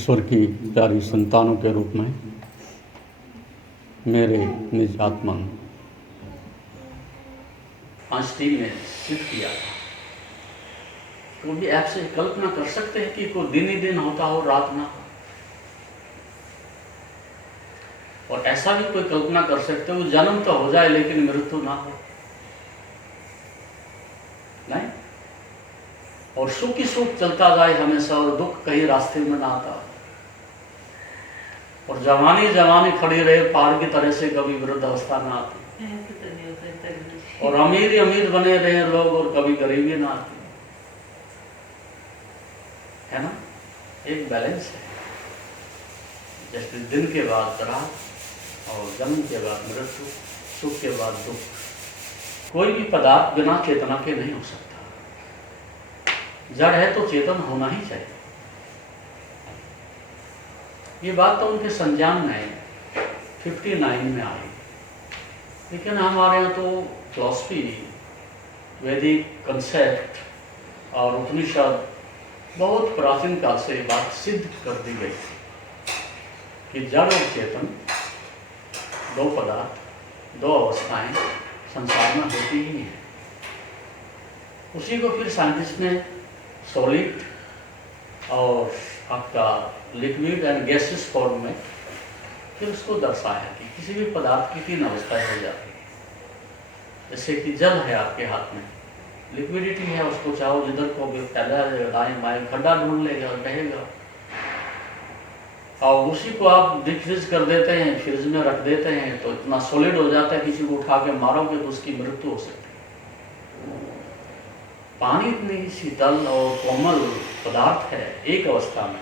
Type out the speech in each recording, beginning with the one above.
ईश्वर की प्यारी संतानों के रूप में मेरे निज आत्मा आइंस्टीन ने सिद्ध किया था। तो भी आपसे कल्पना कर सकते हैं कि कोई दिन ही दिन होता हो, रात ना हो। और ऐसा भी कोई कल्पना कर सकते हो जन्म तो हो जाए लेकिन मृत्यु ना हो, नहीं? और सुख ही सुख चलता जाए हमेशा और दुख कहीं रास्ते में ना आता हो। और जवानी जवानी खड़ी रहे पहाड़ की तरह से, कभी वृद्ध अवस्था ना आती। और अमीर ही अमीर बने रहे लोग और कभी गरीबी ना आती, है ना? एक बैलेंस है। जैसे दिन के बाद रात और जन्म के बाद मृत्यु, सुख के बाद दुख। कोई भी पदार्थ बिना चेतना के नहीं हो सकता। जड़ है तो चेतन होना ही चाहिए। ये बात तो उनके संज्ञान में 59 में आई, लेकिन हमारे यहाँ तो फिलॉसफी, वैदिक कंसेप्ट और उपनिषद बहुत प्राचीन काल से ये बात सिद्ध कर दी गई थी कि जड़ और चेतन दो पदार्थ, दो अवस्थाएं संसार में होती ही हैं। उसी को फिर साइंटिस्ट ने सॉलिड और आपका लिक्विड एंड गैसेस फॉर्म में फिर उसको दर्शाया कि किसी भी पदार्थ की 3 अवस्थाएं हो जाती हैं। जैसे कि जल है आपके हाथ में, लिक्विडिटी है, उसको चाहो जिधर को भी फैला दाएं बाएं खड्डा ढूंढ लेगा और बहेगा। और उसी को आप डिफ्रीज कर देते हैं, फ्रिज में रख देते हैं तो इतना सॉलिड हो जाता है, किसी को उठा के मारोगे तो उसकी मृत्यु हो सकती है। पानी इतनी शीतल और कोमल पदार्थ है एक अवस्था में,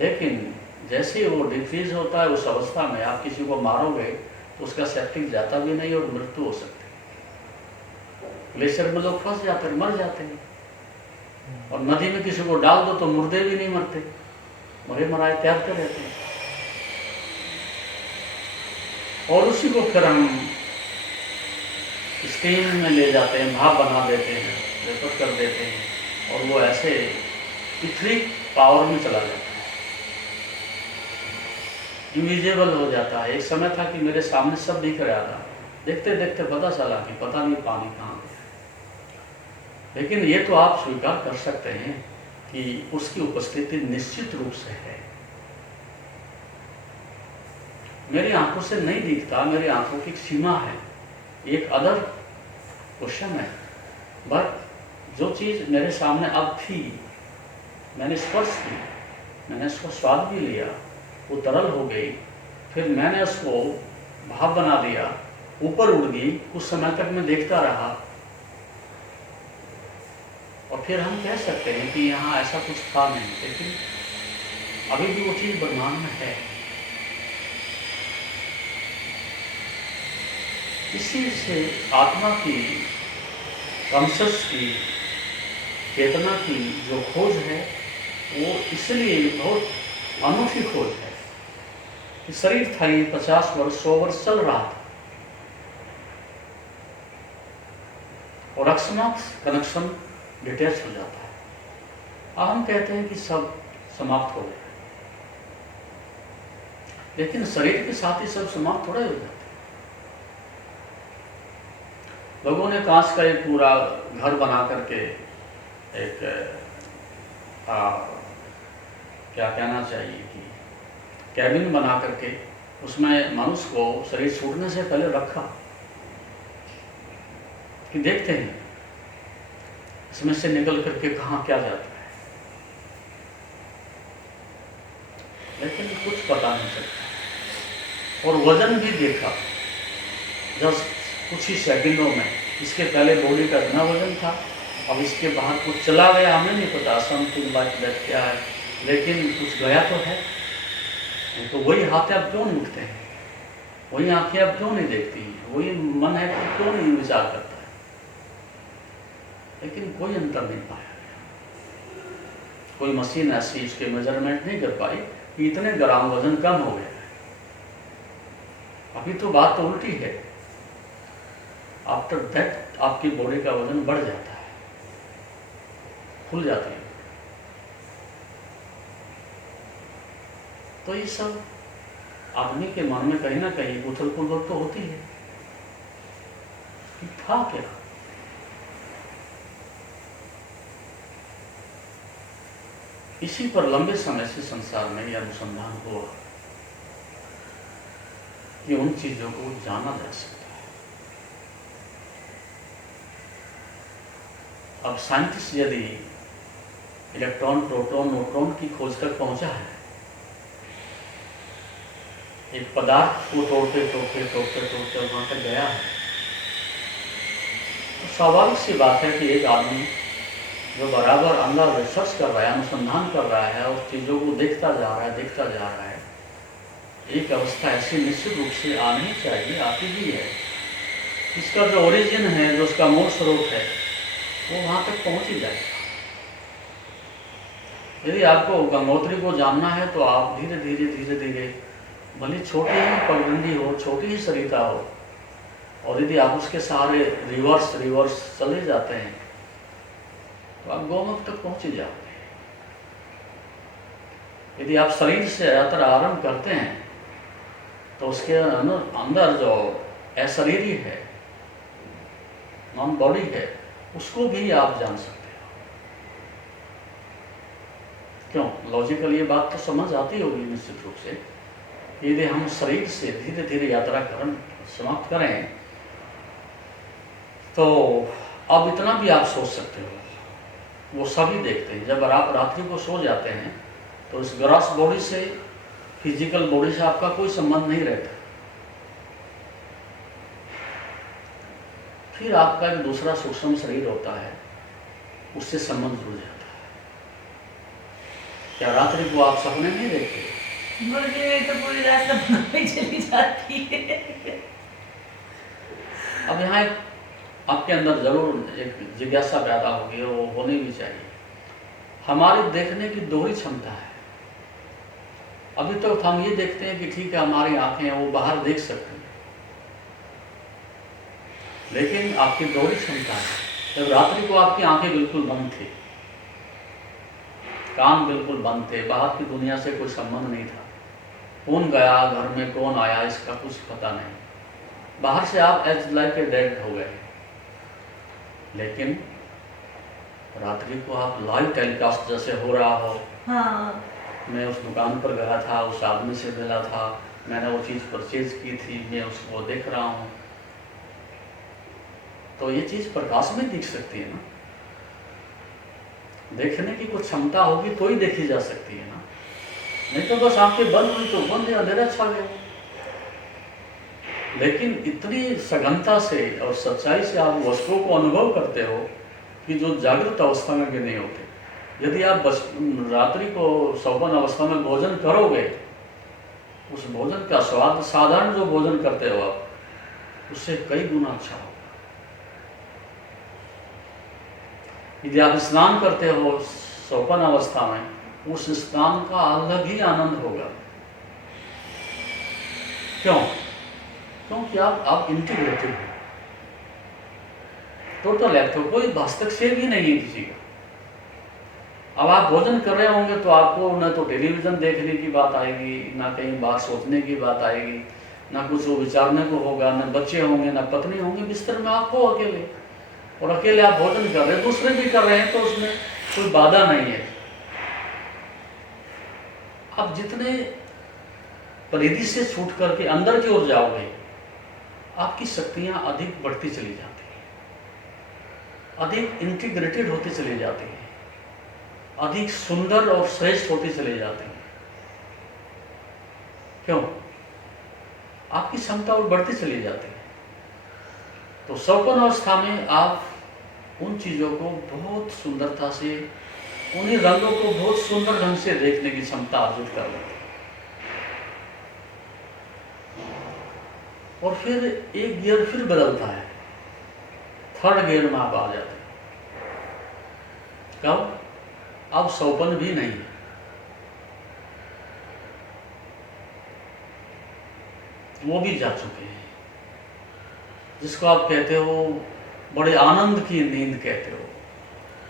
लेकिन जैसे वो डिफ्रीज होता है उस अवस्था में आप किसी को मारोगे तो उसका सेप्टिक जाता भी नहीं और मृत्यु हो सकती है। ग्लेशियर में लोग फंस जाते हैं, मर जाते हैं। और नदी में किसी को डाल दो तो मुर्दे भी नहीं मरते, मरे मराए तैरते रहते हैं। और उसी को फिर हम स्टीम में ले जाते हैं, भाप बना देते हैं, रेफर कर देते हैं और वो ऐसे इथरिक पावर में चला जाता है, इनविजिबल हो जाता है। एक समय था कि मेरे सामने सब दिख रहा था, देखते देखते पता चला कि पता नहीं पानी कहाँ गया। लेकिन ये तो आप स्वीकार कर सकते हैं कि उसकी उपस्थिति निश्चित रूप से है। मेरी आंखों से नहीं दिखता, मेरी आंखों की एक सीमा है, एक अदर क्वेश्चन है। बट जो चीज़ मेरे सामने अब थी, मैंने स्पर्श की, मैंने उसको स्वाद भी लिया, वो तरल हो गई, फिर मैंने उसको भाप बना दिया, ऊपर उड़ गई, कुछ समय तक मैं देखता रहा और फिर हम कह सकते हैं कि यहाँ ऐसा कुछ था नहीं, लेकिन अभी भी वो चीज़ वर्तमान में है। इसी से आत्मा की, कॉन्शस की, चेतना की जो खोज है वो इसलिए बहुत अनूठी खोज है कि शरीर था ये 50 वर्ष 100 वर्ष चल रहा था और अकस्मात कनेक्शन डिटैच हो जाता है। अब हम कहते हैं कि सब समाप्त हो गया, लेकिन शरीर के साथ ही सब समाप्त थोड़ा ही हो जाता है। लोगों ने कांच का एक पूरा घर बना करके एक क्या कहना चाहिए कि कैबिन बना करके उसमें मनुष्य को शरीर छूटने से पहले रखा कि देखते हैं इसमें से निकल करके कहाँ क्या जाता है, लेकिन कुछ पता नहीं चलता। और वजन भी देखा जस्ट कुछ ही सेकंडों में, इसके पहले बॉडी का इतना वजन था, अब इसके बाहर कुछ चला गया, हमें नहीं पता समथिंग लाइक दैट क्या है, लेकिन कुछ गया तो है। तो वही हाथ अब क्यों नहीं उठते हैं, वही आंखें अब क्यों नहीं देखती हैं, वही मन है कि क्यों नहीं विचार करता है, लेकिन कोई अंतर नहीं पाया गया। कोई मशीन ऐसी इसके मेजरमेंट नहीं कर पाई कि इतने ग्राम वजन कम हो गया है। अभी तो बात तो उल्टी है, आफ्टर दैट आपकी बॉडी का वजन बढ़ जाता है, खुल जाती है। तो ये सब आदमी के मन में कहीं ना कहीं उथल पुथल तो होती है कि था क्या। इसी पर लंबे समय से संसार में यह अनुसंधान हुआ कि उन चीजों को जाना जा सकता है। अब साइंटिस्ट यदि इलेक्ट्रॉन, प्रोटॉन, न्यूट्रॉन की खोज तक पहुंचा है, एक पदार्थ को तोड़ते तोड़ते तोड़ते तोड़ते वहां तक गया है, तो स्वाभाविक सी बात है कि एक आदमी जो बराबर अंदर रिसर्च कर रहा है, अनुसंधान कर रहा है और चीज़ों को देखता जा रहा है, देखता जा रहा है, एक अवस्था ऐसी निश्चित रूप से आनी चाहिए, आती भी है। इसका जो ओरिजिन है, जो उसका मूल स्रोत है, वो वहाँ तक पहुँच ही जाएगा। यदि आपको गंगोत्री को जानना है तो आप धीरे धीरे धीरे धीरे, भले छोटी ही पगडंडी हो, छोटी ही सरिता हो, और यदि आप उसके सहारे रिवर्स चले जाते हैं तो आप गौमुख तक पहुँच ही जाओगे। यदि आप शरीर से यात्रा आरंभ करते हैं तो उसके अंदर जो अशरीरी है, नॉन बॉडी है, उसको भी आप जान सकते हो। क्यों? लॉजिकल ये बात तो समझ आती होगी निश्चित रूप से। यदि हम शरीर से धीरे धीरे यात्रा समाप्त करें तो अब इतना भी आप सोच सकते हो, वो सभी देखते हैं। जब आप रात्रि को सो जाते हैं तो इस ग्रॉस बॉडी से, फिजिकल बॉडी से आपका कोई संबंध नहीं रहता। फिर आपका एक दूसरा सूक्ष्म शरीर होता है, उससे संबंध जुड़ जाता है। क्या रात्रि को आप सपने नहीं देखते? मुर्गी में तो पूरी रात सपनों में चली जाती है। अब यहाँ एक आपके अंदर जरूर एक जिज्ञासा पैदा होगी, और वो होनी भी चाहिए। हमारी देखने की दोहरी क्षमता है। अभी तो हम ये देखते हैं कि ठीक है, हमारी आंखें हैं, वो बाहर देख सकते हैं, लेकिन आपकी दोहरी क्षमता है। जब रात्रि को आपकी आंखें बिल्कुल बंद थी, कान बिल्कुल बंद थे, बाहर की दुनिया से कोई संबंध नहीं था, कौन गया घर में, कौन आया, इसका कुछ पता नहीं, बाहर से आप एज लाइक ए डेड हो गए। लेकिन रात्रि को आप लाइव टेलीकास्ट जैसे हो रहा हो, हाँ। मैं उस दुकान पर गया था, उस आदमी से मिला था, मैंने वो चीज़ परचेज की थी, मैं उसको देख रहा हूँ, तो ये चीज़ प्रकाश में दिख सकती है ना। देखने की कुछ क्षमता होगी तो ही देखी जा सकती है ना, नहीं तो बस आंखें बंद हुई तो बंद, अंधेरा छा गया। लेकिन इतनी सघनता से और सच्चाई से आप वस्तुओं को अनुभव करते हो कि जो जागृत अवस्था में भी नहीं होते। यदि आप रात्रि को सौपन अवस्था में भोजन करोगे, उस भोजन का स्वाद साधारण जो भोजन करते हो आप, उससे कई गुना अच्छा होगा। यदि आप स्नान करते हो सौपन अवस्था में, उस स्नान का अलग ही आनंद होगा। क्यों? क्योंकि आप इंटीग्रेटेड हो, टोटल एक्ट हो, कोई हस्तक्षेप ही नहीं है किसी का। अब आप भोजन कर रहे होंगे तो आपको न तो टेलीविजन देखने की बात आएगी, ना कहीं बात सोचने की बात आएगी, ना कुछ वो विचारने को होगा, न बच्चे होंगे, ना पत्नी होंगे, बिस्तर में आप हो अकेले, और अकेले आप भोजन कर रहे हैं, दूसरे भी कर रहे हैं, तो उसमें कोई बाधा नहीं है। आप जितने परिधि से छूट करके अंदर की ओर जाओगे, आपकी शक्तियां अधिक बढ़ती चली जाती हैं, अधिक इंटीग्रेटेड होती चली जाती हैं, अधिक सुंदर और श्रेष्ठ होती चली जाती हैं। क्यों? आपकी क्षमता और बढ़ती चली जाती है। तो सौपन अवस्था में आप उन चीजों को बहुत सुंदरता से, उन्हीं रंगों को बहुत सुंदर ढंग से देखने की क्षमता अर्जित कर लेते हैं। और फिर एक गियर फिर बदलता है, थर्ड गियर में आप आ जाते हैं। कब? अब सौपन भी नहीं, वो भी जा चुके हैं, जिसको आप कहते हो बड़े आनंद की नींद कहते हो,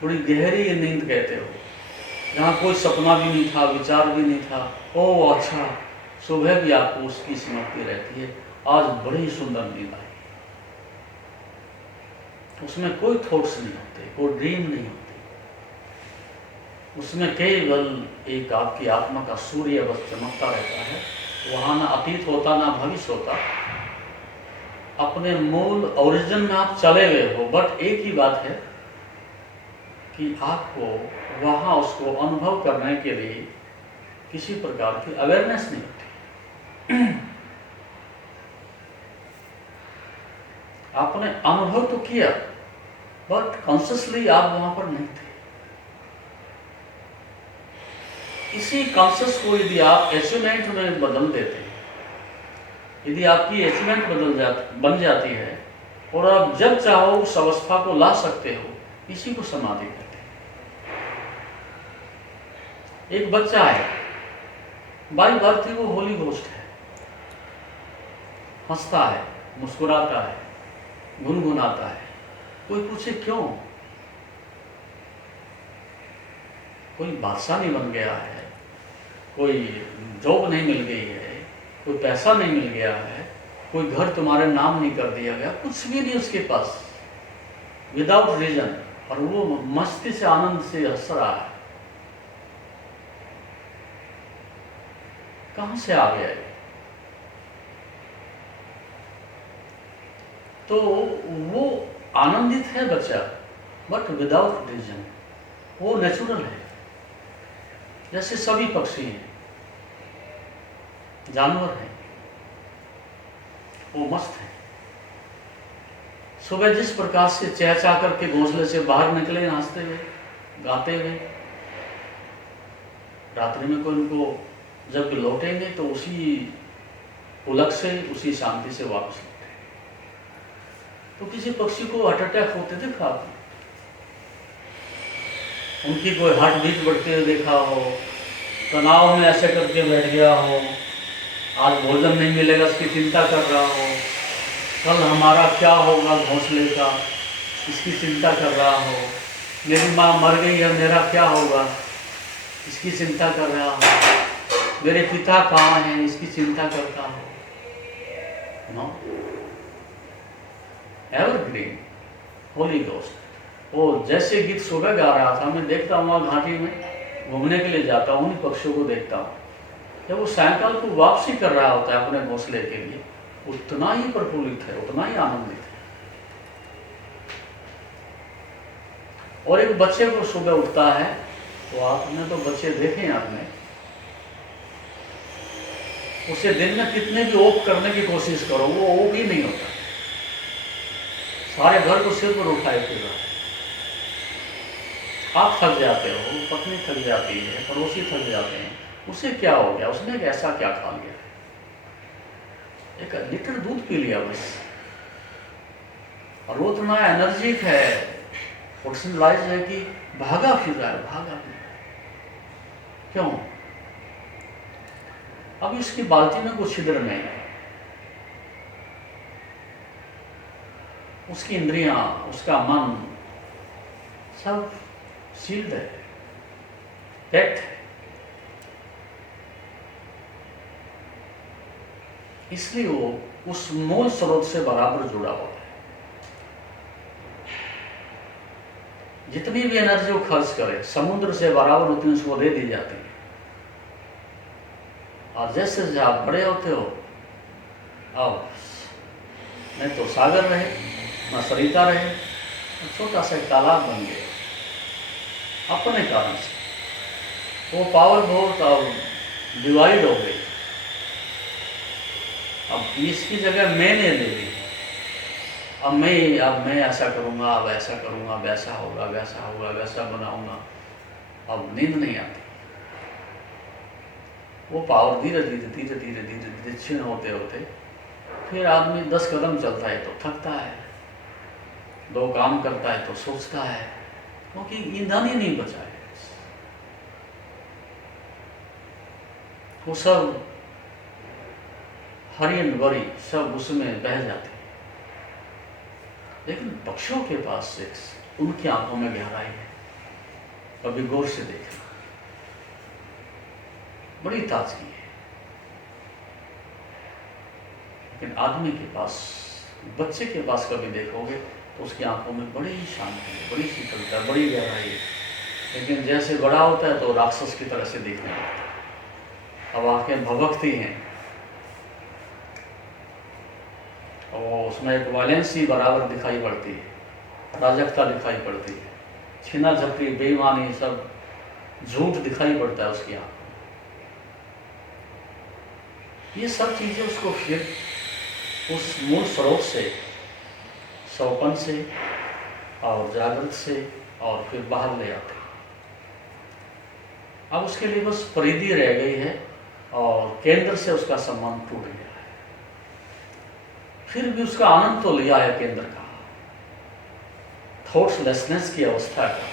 बड़ी गहरी नींद कहते हो, जहाँ कोई सपना भी नहीं था, विचार भी नहीं था। ओह अच्छा, सुबह भी आपको उसकी स्मृति रहती है, आज बड़ी सुंदर नींद आई। उसमें कोई थॉट्स नहीं होते, कोई ड्रीम नहीं होती, उसमें केवल एक आपकी आत्मा का सूर्य बस चमकता रहता है। वहाँ ना अतीत होता ना भविष्य होता, अपने मूल ओरिजिन में आप चले गए हो। बट एक ही बात है कि आपको वहाँ उसको अनुभव करने के लिए किसी प्रकार की अवेयरनेस नहीं होती। आपने अनुभव तो किया बट कॉन्शियसली आप वहाँ पर नहीं थे। इसी कॉन्शियस को यदि आप अचीवमेंट में बदल देते हैं, यदि आपकी अचीवमेंट बन जाती है और आप जब चाहो उस अवस्था को ला सकते हो, इसी को समाधि कहते हैं। एक बच्चा है, बाई बर्थ ही वो होली घोस्ट है, हंसता है, मुस्कुराता है, गुनगुनाता है। कोई पूछे क्यों? कोई बादशाह नहीं बन गया है, कोई जॉब नहीं मिल गई है, कोई पैसा नहीं मिल गया है, कोई घर तुम्हारे नाम नहीं कर दिया गया, कुछ भी नहीं उसके पास, विदाउट रीजन, और वो मस्ती से आनंद से हंस रहा है। कहां से आ गया ये? तो वो आनंदित है बच्चा, बट विदाउट रीजन। वो नेचुरल है, जैसे सभी पक्षी हैं, जानवर हैं, वो मस्त है। सुबह जिस प्रकार से चहचहा करके घोंसले से बाहर निकले नाचते हुए, गाते हुए, रात्रि में कोई उनको जब लौटेंगे तो उसी उलग से, उसी शांति से वापस लौटे। तो किसी पक्षी को हार्ट अटैक होते देखा आपने? उनकी कोई हार्ट बीट बढ़ते हुए देखा हो, तनाव में ऐसे करके बैठ गया हो, आज भोजन नहीं मिलेगा इसकी चिंता कर रहा हो, कल हमारा क्या होगा घोंसले का इसकी चिंता कर रहा हो, मेरी माँ मर गई है मेरा क्या होगा इसकी चिंता कर रहा हो, मेरे पिता कहाँ हैं इसकी चिंता करता हो। No, evergreen, holy ghost. वो जैसे गीत सुबह गा रहा था, मैं देखता हूँ वहाँ घाटी में घूमने के लिए जाता हूँ, उन पक्षियों को देखता हूँ, जब वो सायंकाल को वापसी कर रहा होता है अपने घोंसले के लिए, उतना ही प्रफुल्लित है, उतना ही आनंदित है। और एक बच्चे को सुबह उठता है, तो आपने तो बच्चे देखे हैं आपने, उसे दिन में कितने भी ओप करने की कोशिश करो, वो ओप ही नहीं होता, सारे घर को सिर पर उठाए फिर आप थक जाते हो, पत्नी थक जाती है, पड़ोसी थक जाते हैं, उसे क्या हो गया, उसने ऐसा क्या खा लिया, एक लीटर दूध पी लिया बस, और वो इतना एनर्जिक है, पर्सनलाइज है कि भागा फिर रहा है, भागा फिर रहा है। क्यों? अब इसकी बाल्टी में कुछ छिद्र नहीं है, उसकी इंद्रियां, उसका मन सब सील्ड है, पैक्ट है। इसलिए वो उस मूल स्रोत से बराबर जुड़ा हुआ है। जितनी भी एनर्जी वो खर्च करे, समुद्र से बराबर उतनी उसको दे दी जाती है। और जैसे जैसे आप बड़े होते हो, अब नहीं तो सागर रहे, न सरिता रहे, छोटा सा तालाब बन गया अपने कारण से। वो पावर बहुत अब डिवाइड हो गई, अब इसकी जगह मैंने ले ली। अब मैं ऐसा करूँगा, अब ऐसा करूँगा, वैसा होगा, वैसा होगा, वैसा बनाऊँगा। अब नींद नहीं आती। वो पावर धीरे धीरे धीरे धीरे धीरे धीरे क्षीण होते होते फिर आदमी 10 कदम चलता है तो थकता है, 2 काम करता है तो सोचता है, क्योंकि ईंधन ही नहीं बचा है। वो सब हरी एंड वरी सब उसमें बह जाते हैं। लेकिन पक्षियों के पास उनकी आंखों में गहराई है, कभी गौर से देखना। बड़ी ताजगी है। लेकिन आदमी के पास, बच्चे के पास कभी देखोगे तो उसकी आंखों में बड़ी शांति है, बड़ी शीतलता, बड़ी गहराई है। लेकिन जैसे बड़ा होता है तो राक्षस की तरह से दिखने लगता है। अब आंखें भभकती हैं और उसमें एक वायलेंस ही बराबर दिखाई पड़ती है, अराजकता दिखाई पड़ती है, छीना झपटी, बेईमानी, सब झूठ दिखाई पड़ता है उसकी आंखों में। ये सब चीजें उसको फिर उस मूल स्रोत से, सौपन से और जागृत से और फिर बाहर ले आते हैं। अब उसके लिए बस परिधि रह गई है और केंद्र से उसका संबंध टूट गया है। फिर भी उसका आनंद तो लिया है केंद्र का, थॉट्सलेसनेस की अवस्था का,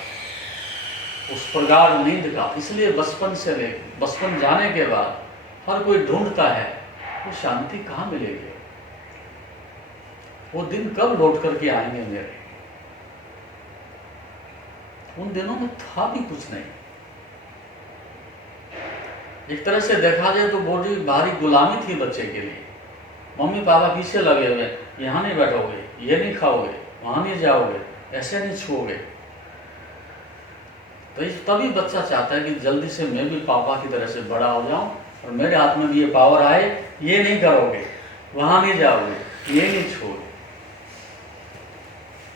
उस प्रगाढ़ नींद का। इसलिए बचपन से ले, बचपन जाने के बाद हर कोई ढूंढता है वो शांति कहाँ मिलेगी, वो दिन कब लौट करके आएंगे मेरे। उन दिनों में था भी कुछ नहीं। एक तरह से देखा जाए तो बड़ी भारी गुलामी थी बच्चे के लिए। मम्मी पापा पीछे लगे हुए, यहाँ नहीं बैठोगे, ये नहीं खाओगे, वहां नहीं जाओगे, ऐसे नहीं छुओगे। तो तभी बच्चा चाहता है कि जल्दी से मैं भी पापा की तरह से बड़ा हो जाऊं और मेरे हाथ में भी ये पावर आए, ये नहीं करोगे, वहां नहीं जाओगे, ये नहीं छुओगे।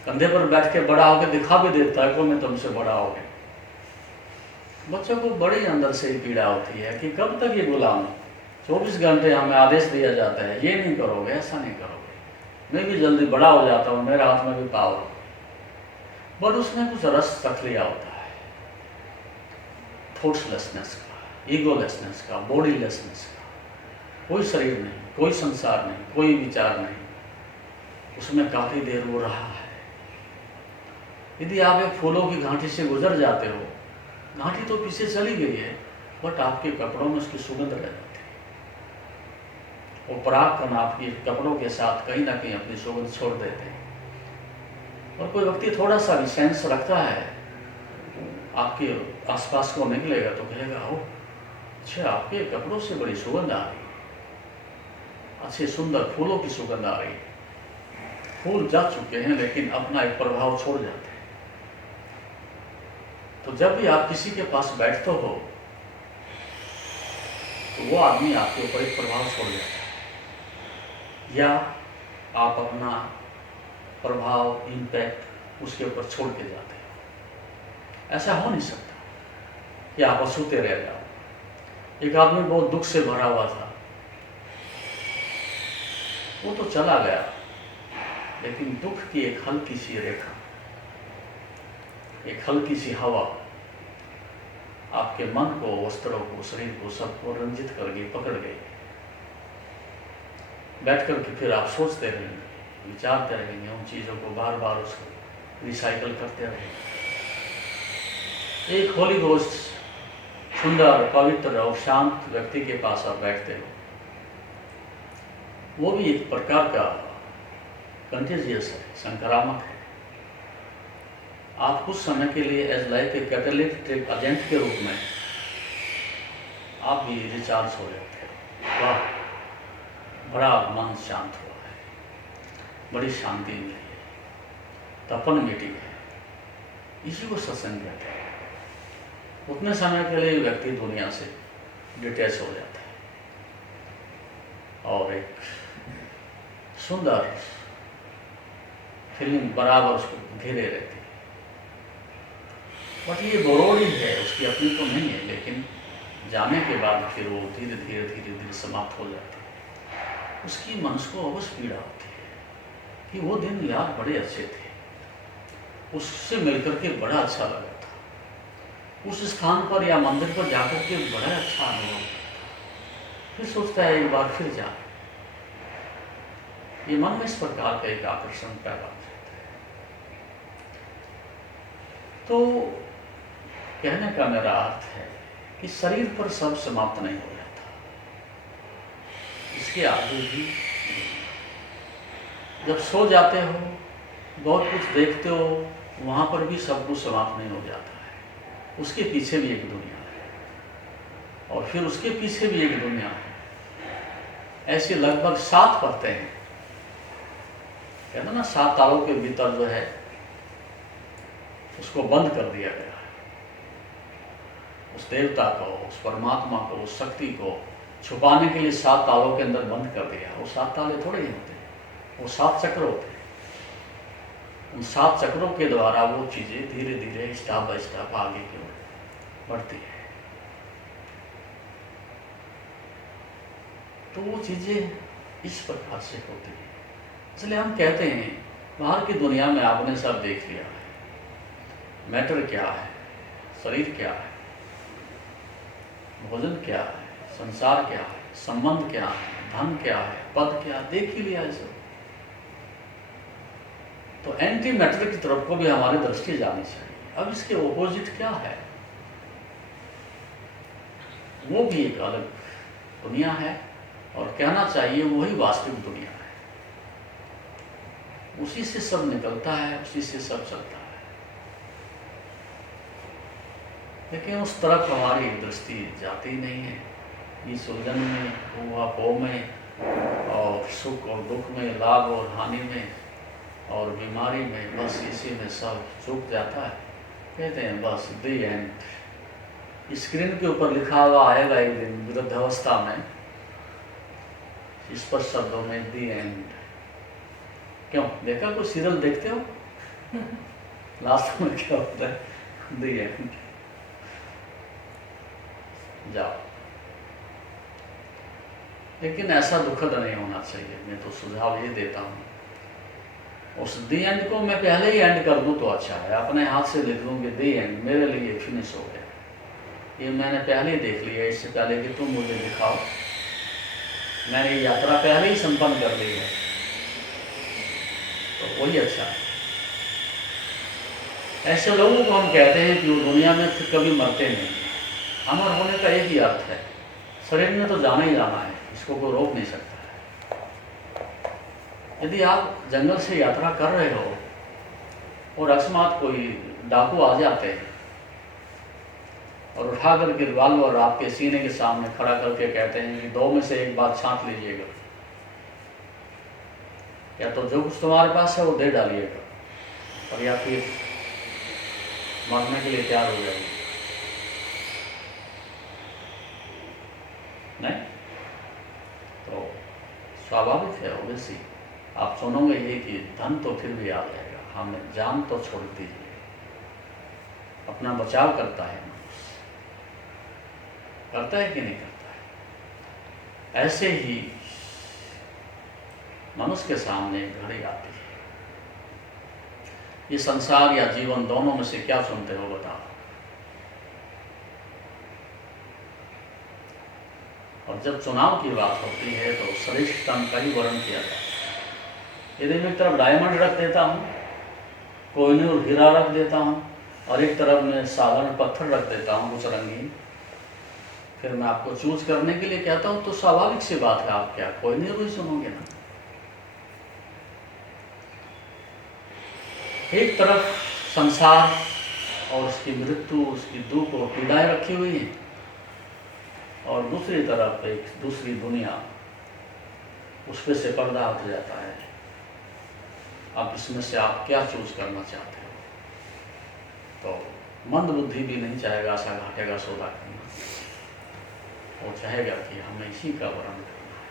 कंधे पर बैठ के बड़ा होकर दिखा भी देता है को मैं तुमसे बड़ा हो गया। बच्चों को बड़ी अंदर से ही पीड़ा होती है कि कब तक ये गुलाम, 24 घंटे हमें आदेश दिया जाता है, ये नहीं करोगे, ऐसा नहीं करोगे, मैं भी जल्दी बड़ा हो जाता हूँ, मेरे हाथ में भी पावर हो। बट उसमें कुछ रस रख लिया होता है, थॉट्सलेसनेस का, ईगोलेसनेस का, बॉडीलेसनेस का। कोई शरीर नहीं, कोई संसार नहीं, कोई विचार नहीं, उसमें काफी देर वो रहा है। यदि आप एक फूलों की घाटी से गुजर जाते हो, घाटी तो पीछे चली गई है, बट आपके कपड़ों में उसकी सुगंध रह जाती है। वो परागकण आपके कपड़ों के साथ कहीं ना कहीं अपनी सुगंध छोड़ देते हैं। और कोई व्यक्ति थोड़ा सा भी सेंस रखता है, आपके आसपास को निकलेगा तो कहेगा, ओ अच्छा, आपके कपड़ों से बड़ी सुगंध आ रही है, अच्छे सुंदर फूलों की सुगंध आ रही है। फूल जा चुके हैं लेकिन अपना एक प्रभाव छोड़ जाते हैं। तो जब भी आप किसी के पास बैठते हो तो वो आदमी आपके ऊपर एक प्रभाव छोड़ जाता है, या आप अपना प्रभाव, इम्पैक्ट उसके ऊपर छोड़ के जाते हो। ऐसा हो नहीं सकता कि आप अछूते रह जाओ। एक आदमी बहुत दुख से भरा हुआ था, वो तो चला गया, लेकिन दुख की एक हल्की सी रेखा, एक हल्की सी हवा आपके मन को, वस्त्रों को, शरीर को, सबको रंजित कर गई, पकड़ गई। बैठ कर के फिर आप सोचते रहेंगे, विचारते रहेंगे उन चीज़ों को, बार बार उसको रिसाइकल करते रहेंगे। एक होली घोस्ट, सुंदर, पवित्र और शांत व्यक्ति के पास आप बैठते हो, वो भी एक प्रकार का कंटेजियस है, संक्रामक है। आप कुछ समय के लिए as like a catalytic agent के रूप में आप भी रिचार्ज हो जाते हो। वाह, बड़ा मन शांत हुआ है, बड़ी शांति मिली है, तपन मिटी है, इसी को सत्संग कहते हैं। उतने समय के लिए व्यक्ति दुनिया से डिटैच हो जाता है और एक सुंदर फीलिंग बराबर उसको घेरे रहती है। बट ये बरोड़ी है, उसकी अपनी तो नहीं है, लेकिन जाने के बाद फिर वो धीरे धीरे धीरे धीरे समाप्त हो जाती है। उसकी मनुष्य को अवश्य पीड़ा होती है कि वो दिन यार बड़े अच्छे थे, उससे मिलकर के बड़ा अच्छा लगा था, उस स्थान पर या मंदिर पर जाकर के बड़ा अच्छा अनुभव था। फिर सोचता है एक बार फिर जाए। ये मन में इस प्रकार का एक आकर्षण पैदा हो जाता है। तो कहने का मेरा अर्थ है कि शरीर पर सब समाप्त नहीं हो जाता, इसके आगे भी जब सो जाते हो, बहुत कुछ देखते हो, वहां पर भी सब कुछ समाप्त नहीं हो जाता है, उसके पीछे भी एक दुनिया है। और फिर उसके पीछे भी एक दुनिया है। ऐसे लगभग 7 परतें हैं। कहते ना 7 तालों के भीतर जो है उसको बंद कर दिया गया है। उस देवता को, उस परमात्मा को, उस शक्ति को छुपाने के लिए 7 तालों के अंदर बंद कर दिया। वो 7 ताले थोड़े ही होते हैं, वो 7 चक्र होते हैं। उन 7 चक्रों के द्वारा वो चीज़ें धीरे धीरे स्टेप बाय स्टेप आगे की ओर बढ़ती है। तो वो चीज़ें इस प्रकार से होती हैं। इसलिए हम कहते हैं बाहर की दुनिया में आपने सब देख लिया है। मैटर क्या है, शरीर क्या है, भोजन क्या है, संसार क्या है, संबंध क्या है, धन क्या है, पद क्या है, देख ही लिया है सब। तो एंटी मैटर की तरफ को भी हमारी दृष्टि जानी चाहिए। अब इसके ओपोजिट क्या है, वो भी एक अलग दुनिया है, और कहना चाहिए वही वास्तविक दुनिया है। उसी से सब निकलता है, उसी से सब चलता है। लेकिन उस तरफ हमारी दृष्टि जाती नहीं है। इस उलझन में, ऊहापोह में, और सुख और दुख में, लाभ और हानि में, और बीमारी में, बस इसी में सब चूक जाता है। कहते हैं बस द एंड। स्क्रीन के ऊपर लिखा हुआ आएगा एक दिन वृद्धावस्था में स्पष्ट शब्दों में द एंड। क्यों? देखा कोई सीरियल देखते हो? लास्ट में क्या होता है? The end. जाओ। लेकिन ऐसा दुखद नहीं होना चाहिए। मैं तो सुझाव ये देता हूँ, उस द एंड को मैं पहले ही एंड कर दूं तो अच्छा है। अपने हाथ से लिख दूं कि द एंड मेरे लिए फिनिश हो गया, ये मैंने पहले ही देख लिया, इससे पहले कि तुम मुझे दिखाओ। मैंने ये यात्रा पहले ही संपन्न कर ली है, तो वही अच्छा है। ऐसे लोगों को हम कहते हैं कि वो दुनिया में फिर कभी मरते नहीं। अमर होने का एक ही अर्थ है, शरीर में तो जाना ही जाना है, इसको कोई रोक नहीं सकता है। यदि आप जंगल से यात्रा कर रहे हो और अकस्मात कोई डाकू आ जाते हैं और उठा करके रिवाल्वर आपके सीने के सामने खड़ा करके कहते हैं कि 2 में से एक बात छांट लीजिएगा, या तो जो कुछ तुम्हारे पास है वो दे डालिएगा, और या फिर मरने के लिए तैयार हो जाइए। नहीं तो स्वाभाविक है, ओबेसी आप सुनोगे ये कि धन तो फिर भी आ जाएगा, हमें जान तो छोड़ दीजिए। अपना बचाव करता है मनुष्य, करता है कि नहीं करता है? ऐसे ही मनुष्य के सामने घड़ी आती है। ये संसार या जीवन दोनों में से क्या चुनते हो बताओ? और जब चुनाव की बात होती है तो श्रेष्ठतम का ही वर्णन किया जाता है। यदि मैं एक तरफ डायमंड रख देता हूँ, कोहिनूर हीरा रख देता हूँ, और एक तरफ मैं साधारण पत्थर रख देता हूँ कुछ रंगीन, फिर मैं आपको चूज करने के लिए कहता हूँ, तो स्वाभाविक सी बात है आप क्या कोहिनूर ही सुनोगे ना। एक तरफ संसार और उसकी मृत्यु, उसकी दुख और पीड़ाएं रखी हुई हैं, और दूसरी तरफ एक दूसरी दुनिया, उस पर से पर्दा हट जाता है। अब इसमें से आप क्या चूज करना चाहते हो? तो मंद बुद्धि भी नहीं चाहेगा ऐसा घाटेगा सौदा करना, वो चाहेगा कि हमें इसी का वर्णन करना है।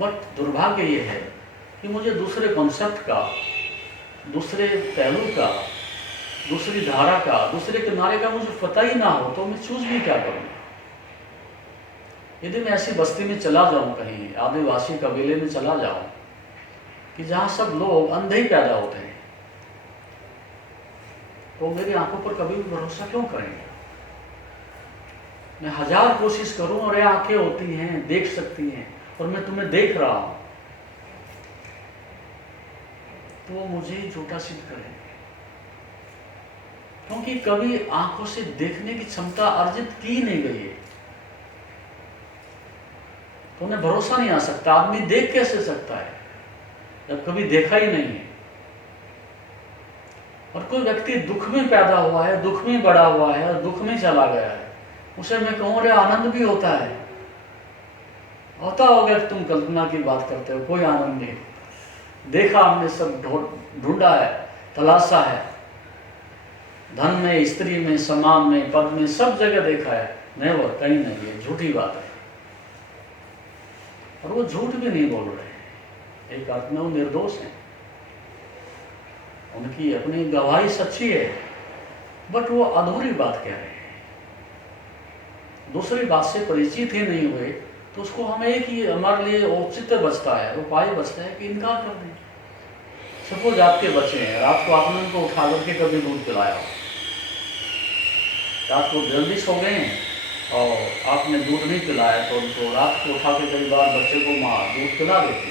बट दुर्भाग्य ये है कि मुझे दूसरे कॉन्सेप्ट का, दूसरे पहलू का, दूसरी धारा का, दूसरे किनारे का मुझे पता ही ना हो, तो मैं चूज भी क्या करूँगा? यदि मैं ऐसी बस्ती में चला जाऊं, कहीं आदिवासी कबीले में चला जाऊं कि जहां सब लोग अंधे ही पैदा होते हैं, तो मेरी आंखों पर कभी भी भरोसा क्यों करेंगे? मैं 1000 कोशिश करूं और ये आंखें होती हैं, देख सकती हैं, और मैं तुम्हें देख रहा हूं, तो वो मुझे ही झूठा सिद्ध करेंगे। क्योंकि कभी आंखों से देखने की क्षमता अर्जित की नहीं गई है, तो उन्हें भरोसा नहीं आ सकता। आदमी देख कैसे सकता है जब कभी देखा ही नहीं है? और कोई व्यक्ति दुख में पैदा हुआ है, दुख में बड़ा हुआ है और दुख में चला गया है, उसे मैं कहूँ अरे आनंद भी होता है, होता होगा कि तुम कल्पना की बात करते हो, कोई आनंद नहीं। देखा हमने, सब ढूंढा है, तलाशा है, धन में, स्त्री में, सम्मान में, पद में, सब जगह देखा है, नहीं वो कहीं नहीं है, झूठी बात है। और वो झूठ भी नहीं बोल रहे हैं, एक अर्थ में वो निर्दोष हैं, उनकी अपनी गवाही सच्ची है, बट वो अधूरी बात कह रहे हैं, दूसरी बात से परिचित ही नहीं हुए। तो उसको हमें एक ही हमारे लिए औचित्य बचता है, उपाय बचता है कि इनकार कर दें। सपोज आपके बच्चे हैं, रात को आपने उनको उठा करके कभी दूध पिलाया हो, रात को जल्दी सो गए हैं और आपने दूध नहीं पिलाया, तो उनको रात को उठा के कई बार बच्चे को माँ दूध पिला देती।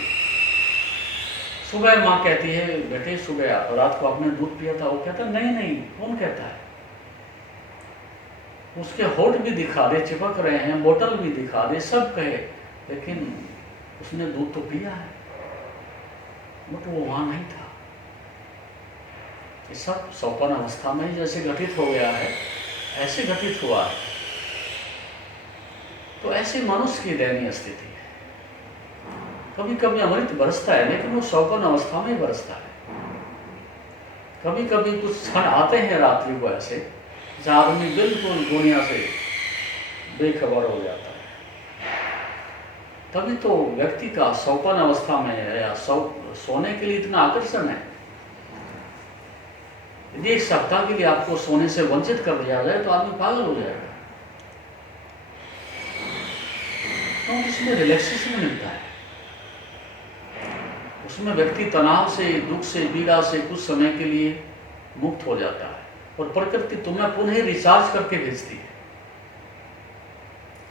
सुबह माँ कहती है बेटे सुबह रात को आपने दूध पिया था, वो कहता नहीं नहीं, कौन कहता है। उसके होठ भी दिखा दे, चिपक रहे हैं, बोतल भी दिखा दे, सब कहे, लेकिन उसने दूध तो पिया है, बट वो वहां नहीं था। ये सब सौपन अवस्था में जैसे घटित हो गया है, ऐसे घटित हुआ है। तो ऐसी मनुष्य की दयनीय स्थिति है। कभी कभी अमृत बरसता है, लेकिन वो सौपन अवस्था में ही बरसता है। कभी कभी कुछ क्षण आते हैं रात्रि को ऐसे, जहाँ आदमी बिल्कुल दुनिया से बेखबर हो जाता है। तभी तो व्यक्ति का सौपन अवस्था में या सोने के लिए इतना आकर्षण है। यदि एक सप्ताह के लिए आपको सोने से वंचित कर दिया जाए तो आदमी पागल हो जाएगा, क्योंकि उसमें रिलैक्सेशन मिलता है, उसमें व्यक्ति तनाव से, दुख से, पीड़ा से कुछ समय के लिए मुक्त हो जाता है, और प्रकृति तुम्हें पुनः रिचार्ज करके भेजती है।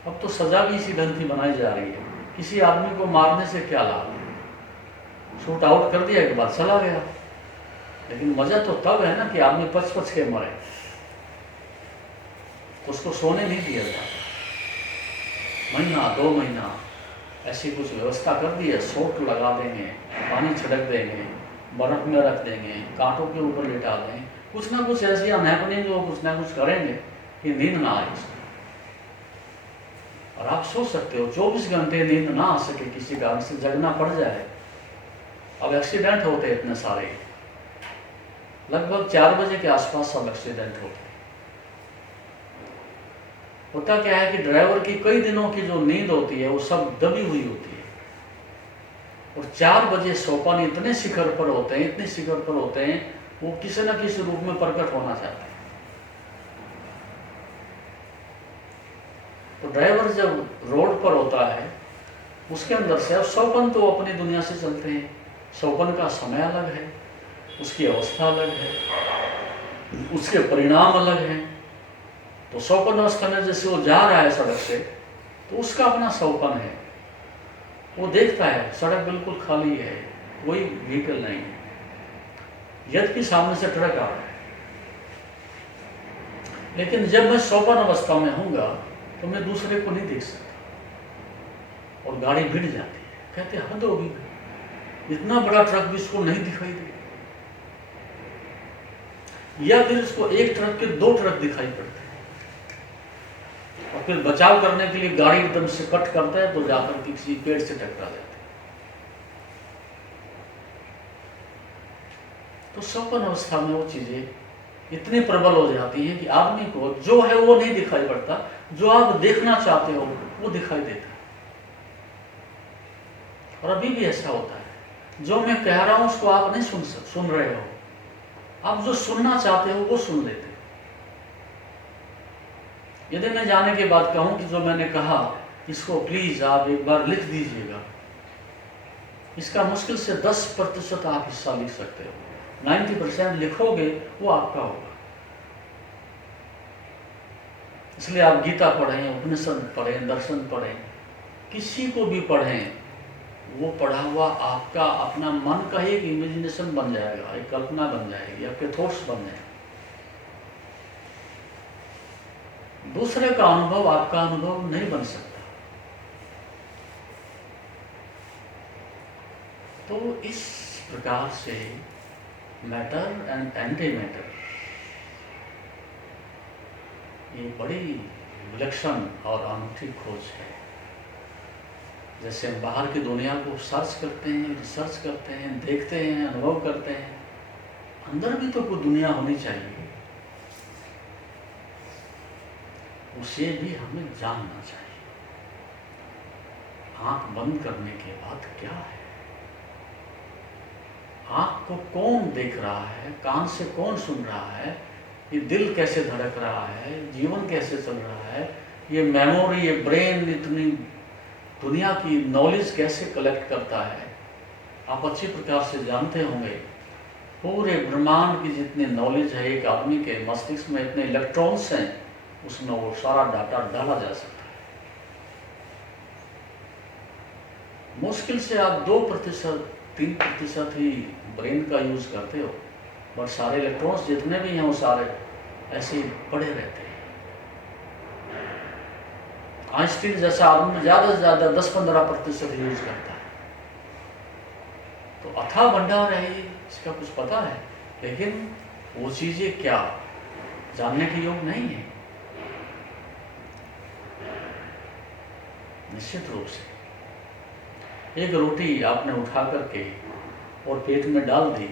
अब तो सजा भी इसी ढंग की बनाई जा रही है। किसी आदमी को मारने से क्या लाभ, शूट आउट कर दिया के बाद चला गया, लेकिन मजा तो तब है ना कि आदमी पच पच के मरे, तो उसको सोने नहीं दिया जाता। महीना 2 महीना ऐसी कुछ व्यवस्था कर दी है, सोट लगा देंगे, पानी छिड़क देंगे, बर्फ में रख देंगे, कांटों के ऊपर लिटा देंगे, कुछ ना कुछ ऐसी अनहैपनिंग जो कुछ ना कुछ करेंगे कि नींद ना आए उसको। और आप सोच सकते हो 24 घंटे नींद ना आ सके, किसी कारण से जगना पड़ जाए। अब एक्सीडेंट होते हैं इतने सारे, लगभग 4 बजे के आसपास सब एक्सीडेंट होते हैं। होता क्या है कि ड्राइवर की कई दिनों की जो नींद होती है वो सब दबी हुई होती है, और 4 बजे सोपान इतने शिखर पर होते हैं, इतने शिखर पर होते हैं, वो किसी न किसी रूप में प्रकट होना चाहते हैं। तो ड्राइवर जब रोड पर होता है, उसके अंदर से अब सोपन तो अपनी दुनिया से चलते हैं, सोपन का समय अलग है, उसकी अवस्था अलग है, उसके परिणाम अलग हैं। तो सोपन अवस्था में जैसे वो जा रहा है सड़क से, तो उसका अपना सोपन है, वो देखता है सड़क बिल्कुल खाली है, कोई व्हीकल नहीं है, यद्यपि सामने से ट्रक आ रहा है। लेकिन जब मैं सोपन अवस्था में हूँगा तो मैं दूसरे को नहीं देख सकता, और गाड़ी भिड़ जाती है, कहते हद होगी, इतना बड़ा ट्रक भी इसको नहीं दिखाई दे, या फिर उसको एक ट्रक के 2 ट्रक दिखाई पड़ते हैं, और फिर बचाव करने के लिए गाड़ी एकदम से कट करता है तो जाकर किसी पेड़ से टकरा जाता है। तो सोपन अवस्था में वो चीजें इतनी प्रबल हो जाती है कि आदमी को जो है वो नहीं दिखाई पड़ता, जो आप देखना चाहते हो वो दिखाई देता है। और अभी भी ऐसा होता है, जो मैं कह रहा हूं उसको आप नहीं सुन रहे हो, आप जो सुनना चाहते हो वो सुन लेते हो। यदि मैं जाने के बाद कहूं कि जो मैंने कहा इसको प्लीज आप एक बार लिख दीजिएगा, इसका मुश्किल से 10% आप हिस्सा लिख सकते हो, 90% लिखोगे वो आपका होगा। इसलिए आप गीता पढ़ें, उपनिषद पढ़ें, दर्शन पढ़ें, किसी को भी पढ़ें, वो पढ़ा हुआ आपका अपना मन का एक इमेजिनेशन बन जाएगा, एक कल्पना बन जाएगी, आपके थॉट्स बन जाएंगे। दूसरे का अनुभव आपका अनुभव नहीं बन सकता। तो इस प्रकार से मैटर एंड एंटी मैटर, ये बड़ी विलक्षण और अनूठी खोज है। जैसे हम बाहर की दुनिया को सर्च करते हैं, रिसर्च करते हैं, देखते हैं, अनुभव करते हैं, अंदर भी तो कोई दुनिया होनी चाहिए, उसे भी हमें जानना चाहिए। आंख बंद करने के बाद क्या है, आंख को कौन देख रहा है, कान से कौन सुन रहा है, ये दिल कैसे धड़क रहा है, जीवन कैसे चल रहा है, ये मेमोरी, ये ब्रेन इतनी दुनिया की नॉलेज कैसे कलेक्ट करता है। आप अच्छी प्रकार से जानते होंगे पूरे ब्रह्मांड की जितनी नॉलेज है एक आदमी के मस्तिष्क में, इतने इलेक्ट्रॉन्स हैं, उसमें वो सारा डाटा डाला जा सकता है। मुश्किल से आप 2%, 3% ही ब्रेन का यूज करते हो, बट सारे इलेक्ट्रॉन्स जितने भी हैं वो सारे ऐसे ही पड़े रहते हैं। आइंस्टीन जैसा आदमी ज़्यादा से ज़्यादा 10-15% यूज करता है। तो अथाह भंडार है, इसका कुछ पता है, लेकिन वो चीज़ें क्या जानने के योग नहीं है। निश्चित रूप से एक रोटी आपने उठा करके और पेट में डाल दी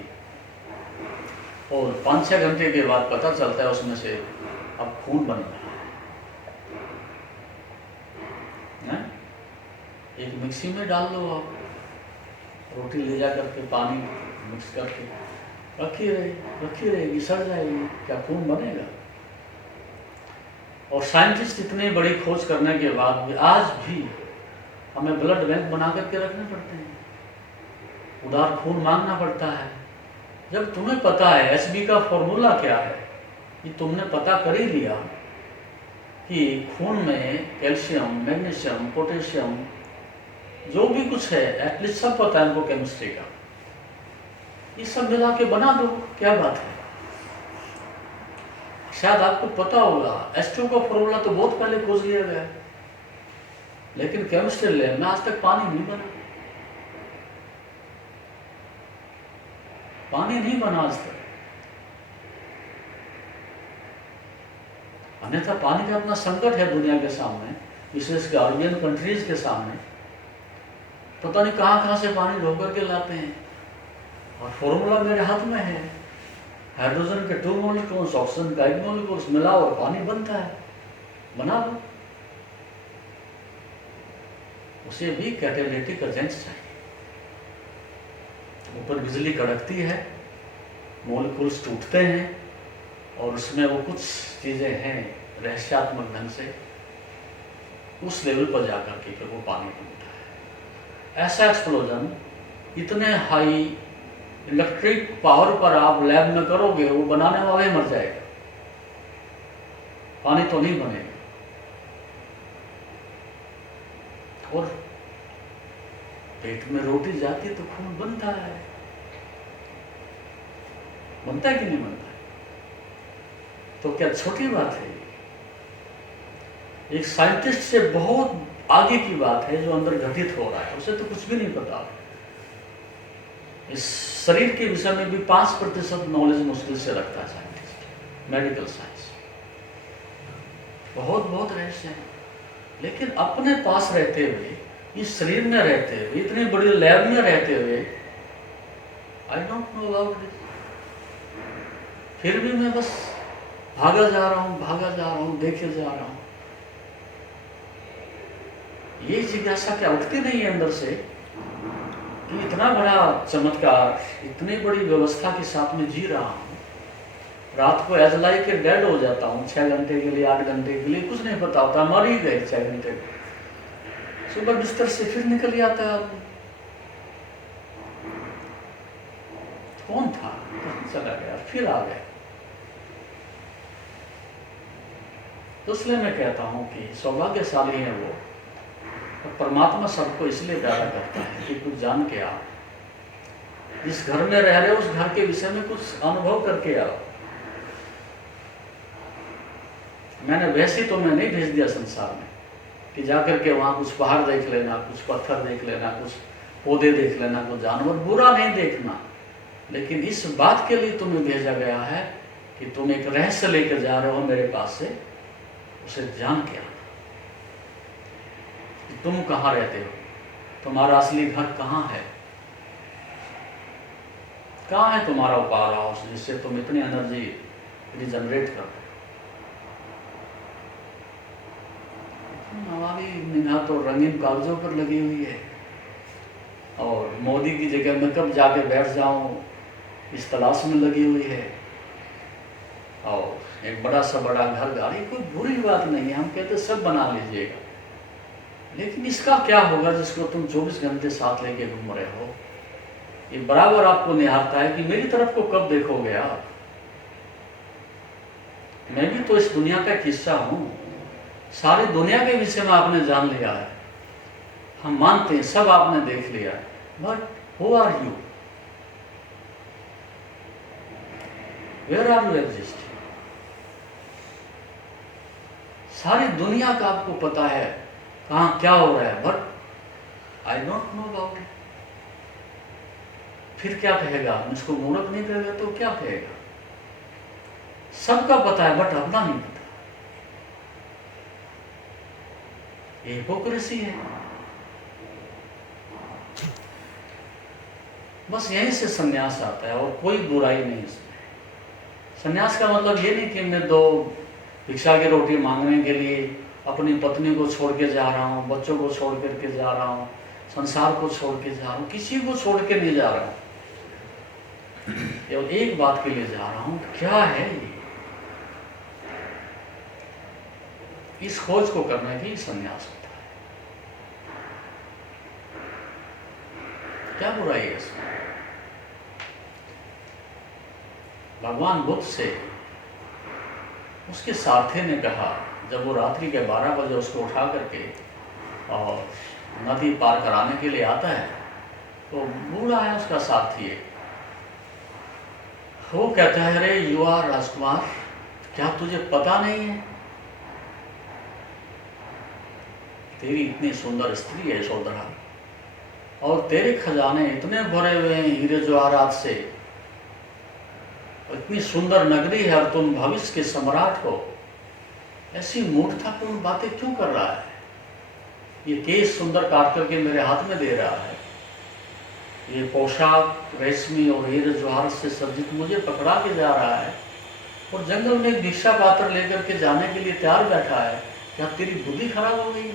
और 5-6 घंटे के बाद पता चलता है उसमें से अब खून बन रहा है। एक मिक्सी में डाल दो, आप रोटी ले जा करके पानी मिक्स करके रखी रहेगी, सड़ जाएगी, क्या खून बनेगा? और साइंटिस्ट इतनी बड़ी खोज करने के बाद भी आज भी हमें ब्लड बैंक बना करके रखने पड़ते हैं, उधार खून मांगना पड़ता है। जब तुम्हें पता है एचबी का फॉर्मूला क्या है, कि तुमने पता कर ही लिया कि खून में कैल्शियम, मैग्नीशियम, पोटेशियम जो भी कुछ है, एटलीस्ट सब पता है उनको केमिस्ट्री का, ये सब मिला के बना दो, क्या बात है। शायद आपको पता होगा H2 का फॉर्मूला तो बहुत पहले खोज लिया गया है, लेकिन केमिस्ट्री लैब में आज तक पानी नहीं बना, पानी नहीं बना आज तक। अन्यथा पानी का अपना संकट है दुनिया के सामने, विशेषकर अरबियन कंट्रीज के सामने। पता नहीं कहां से पानी ढो करके लाते हैं, और फॉर्मूला मेरे हाथ में है, हाइड्रोजन के 2 मॉलिक्यूल्स, ऑक्सीजन का 1 मॉलिक्यूल्स मिलाओ और पानी बनता है, बना लो। उसे भी कैटालिटिक एजेंट चाहिए। ऊपर बिजली कड़कती है, मॉलिक्यूल्स टूटते हैं और उसमें वो कुछ चीज़ें हैं रहस्यात्मक ढंग से उस लेवल पर जाकर के फिर वो पानी बनता है। ऐसा एक्सप्लोजन इतने हाई इलेक्ट्रिक पावर पर आप लैब में करोगे, वो बनाने वाला ही मर जाएगा, पानी तो नहीं बनेगा। और पेट में रोटी जाती तो खून बनता है, बनता है कि नहीं बनता है? तो क्या छोटी बात है? एक साइंटिस्ट से बहुत आगे की बात है जो अंदर घटित हो रहा है, उसे तो कुछ भी नहीं पता। इस शरीर के विषय में भी 5% नॉलेज मुश्किल से रखता है साइंटिस्ट, मेडिकल साइंस, बहुत रहस्य है। लेकिन अपने पास रहते हुए, इस शरीर में रहते हुए, इतनी बड़ी लैब में रहते हुए, I don't know about this, फिर भी मैं बस भागा जा रहा हूँ, देखे जा रहा हूँ। ये जिज्ञासा क्या उठती नहीं है अंदर से कि इतना बड़ा चमत्कार, इतनी बड़ी व्यवस्था के साथ में जी रहा हूँ, रात को एज लाइक डेड हो जाता हूँ 6 घंटे के लिए, 8 घंटे के लिए, कुछ नहीं पता होता, मर ही गए 6 घंटे। सुबह बिस्तर से फिर निकल ही आता है आदमी, कौन था, चला गया, फिर आ गया। तो इसलिए मैं कहता हूँ कि सौभाग्यशाली है वो, और परमात्मा सबको इसलिए पैदा करता है कि कुछ जान के आओ, जिस घर में रह रहे हो उस घर के विषय में कुछ अनुभव करके आओ। मैंने वैसे तो मैं नहीं भेज दिया संसार में कि जाकर के वहाँ कुछ पहाड़ देख लेना, कुछ पत्थर देख लेना, कुछ पौधे देख लेना, कुछ जानवर, बुरा नहीं देखना, लेकिन इस बात के लिए तुम्हें भेजा गया है कि तुम एक रहस्य लेकर जा रहे हो मेरे पास से, उसे जान के आना। तुम कहाँ रहते हो, तुम्हारा असली घर कहाँ है, कहाँ है तुम्हारा पावर हाउस जिससे तुम इतनी एनर्जी रिजनरेट करते हो। हमारी निगाह तो रंगीन कागजों पर लगी हुई है, और मोदी की जगह मैं कब जाके बैठ जाऊं इस तलाश में लगी हुई है। और एक बड़ा सा बड़ा घर, गाड़ी, कोई बुरी बात नहीं है, हम कहते सब बना लीजिएगा, लेकिन इसका क्या होगा जिसको तुम 24 घंटे साथ लेके घूम रहे हो। ये बराबर आपको निहारता है कि मेरी तरफ को कब देखोगे आप, मैं भी तो इस दुनिया का एक हिस्सा हूं, सारी दुनिया के विषय में आपने जान लिया है, हम मानते हैं सब आपने देख लिया है, but who are you, where are you exist. सारी दुनिया का आपको पता है कहाँ क्या हो रहा है, but I don't know about it. फिर क्या कहेगा, मुझको मूर्ख नहीं कहेगा तो क्या कहेगा। सबका पता है बट अपना नहीं पता, ये हिपोक्रेसी है। बस यहीं से सन्यास आता है और कोई बुराई नहीं इसमें। सन्यास का मतलब ये नहीं कि मैं 2 भिक्षा की रोटी मांगने के लिए अपनी पत्नी को छोड़ के जा रहा हूँ, बच्चों को छोड़ करके जा रहा हूँ, संसार को छोड़ के जा रहा हूँ, किसी को छोड़ के नहीं जा रहा हूँ, केवल एक बात के लिए जा रहा हूँ, क्या है ये, इस खोज को करने के लिए सन्यास होता है। क्या बुराई है इसमें। भगवान बुद्ध से उसके सारथी ने कहा, जब वो रात्रि के 12 बजे उसको उठा करके और नदी पार कराने के लिए आता है, तो बूढ़ा है उसका सारथी है, वो कहता है, अरे युवा राजकुमार, क्या तुझे पता नहीं है, तेरी इतनी सुंदर स्त्री है यशोधरा, और तेरे खजाने इतने भरे हुए हैं हीरे जवाहरात से, इतनी सुंदर नगरी है और तुम भविष्य के सम्राट हो, ऐसी मूर्खतापूर्ण बातें क्यों कर रहा है। ये केस सुंदर काट करके मेरे हाथ में दे रहा है, ये पोशाक रेशमी और हीरे जवाहर से सज्जित मुझे पकड़ा के जा रहा है, और जंगल में एक भिक्षा पात्र लेकर के जाने के लिए तैयार बैठा है। क्या तेरी बुद्धि खराब हो गई,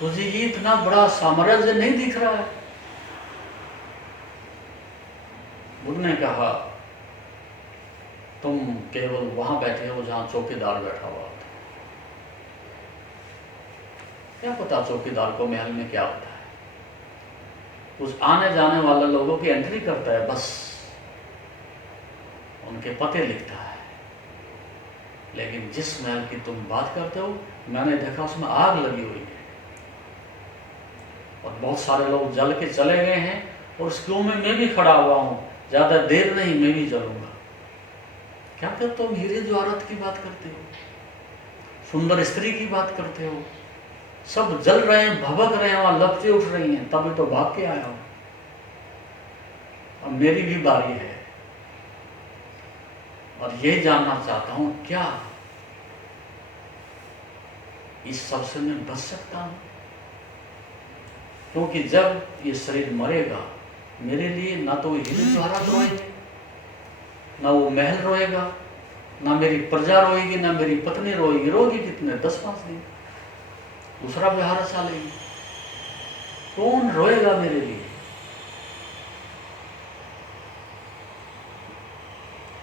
तुझे ये इतना बड़ा साम्राज्य नहीं दिख रहा है। बुद्ध ने कहा, तुम केवल वहां बैठे हो जहां चौकीदार बैठा हुआ था, क्या पता चौकीदार को महल में क्या होता है, कुछ आने जाने वाले लोगों की एंट्री करता है, बस उनके पते लिखता है। लेकिन जिस महल की तुम बात करते हो, मैंने देखा उसमें आग लगी हुई है और बहुत सारे लोग जल के चले गए हैं, और उस क्यों में मैं भी खड़ा हुआ हूं, ज्यादा देर नहीं मैं भी जलूंगा। क्या कर तुम हीरे जवाहरात की बात करते हो, सुंदर स्त्री की बात करते हो, सब जल रहे हैं, भभक रहे हैं, वहां लपटें उठ रही हैं, तभी तो भाग के आया हूं, अब मेरी भी बारी है, और यही जानना चाहता हूं, क्या इस सब से मैं बच सकता हूं। क्योंकि जब ये शरीर मरेगा, मेरे लिए ना तो हीरे जवाहरात रोएंगे, ना वो महल रोएगा, ना मेरी प्रजा रोएगी, ना मेरी पत्नी रोएगी। रोगी कितने 10-5 दिन, दूसरा व्यवहार चलेगी, कौन रोएगा मेरे लिए।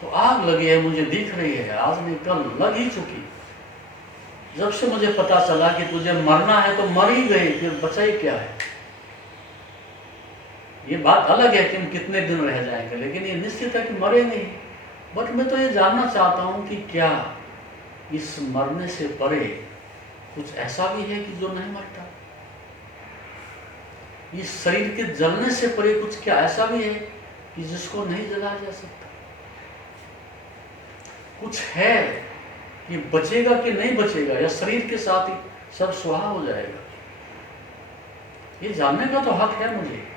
तो आग लगी है, मुझे दिख रही है, आज नहीं कल लग ही चुकी। जब से मुझे पता चला कि तुझे मरना है तो मर ही गई, फिर बचा ही क्या है। ये बात अलग है कि हम कितने दिन रह जाएंगे, लेकिन ये निश्चित है कि मरेंगे ही। बट मैं तो ये जानना चाहता हूं कि क्या इस मरने से परे कुछ ऐसा भी है कि जो नहीं मरता। इस शरीर के जलने से परे कुछ क्या ऐसा भी है कि जिसको नहीं जलाया जा सकता। कुछ है कि बचेगा कि नहीं बचेगा, या शरीर के साथ ही सब सुहा हो जाएगा। ये जानने का तो हक है मुझे।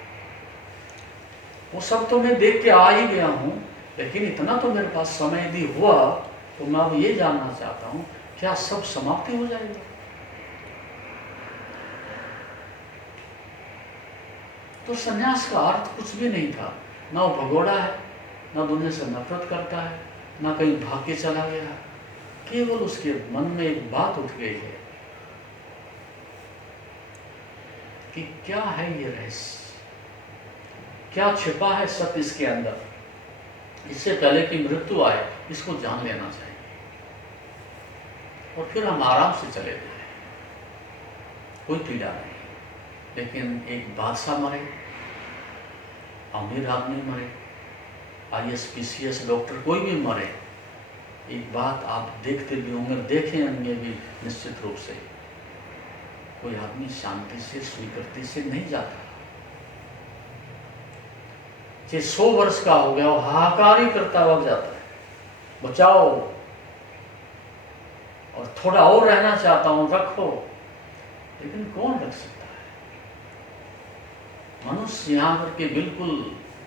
वो सब तो मैं देख के आ ही गया हूं, लेकिन इतना तो मेरे पास समय यदि हुआ तो मैं अब ये जानना चाहता हूं, क्या सब समाप्ति हो जाएगा। तो संन्यास का अर्थ कुछ भी नहीं था, ना वो भगोड़ा है, ना दुनिया से नफरत करता है, ना कहीं भाग के चला गया। केवल उसके मन में एक बात उठ गई है कि क्या है ये रहस्य, क्या छिपा है सत्य इसके अंदर। इससे पहले कि मृत्यु आए इसको जान लेना चाहिए और फिर हम आराम से चले जाए, कोई पीड़ा नहीं। लेकिन एक बादशाह मरे, अमीर आदमी मरे, IAS PCS डॉक्टर कोई भी मरे, एक बात आप देखते भी होंगे, देखे होंगे भी निश्चित रूप से, कोई आदमी शांति से स्वीकृति से नहीं जाता। जे 100 वर्ष का हो गया वो हाहाकार ही करता हुआ जाता है, बचाओ और थोड़ा और रहना चाहता हूं, रखो। लेकिन कौन रख सकता है? मनुष्य यहाँ पर के बिल्कुल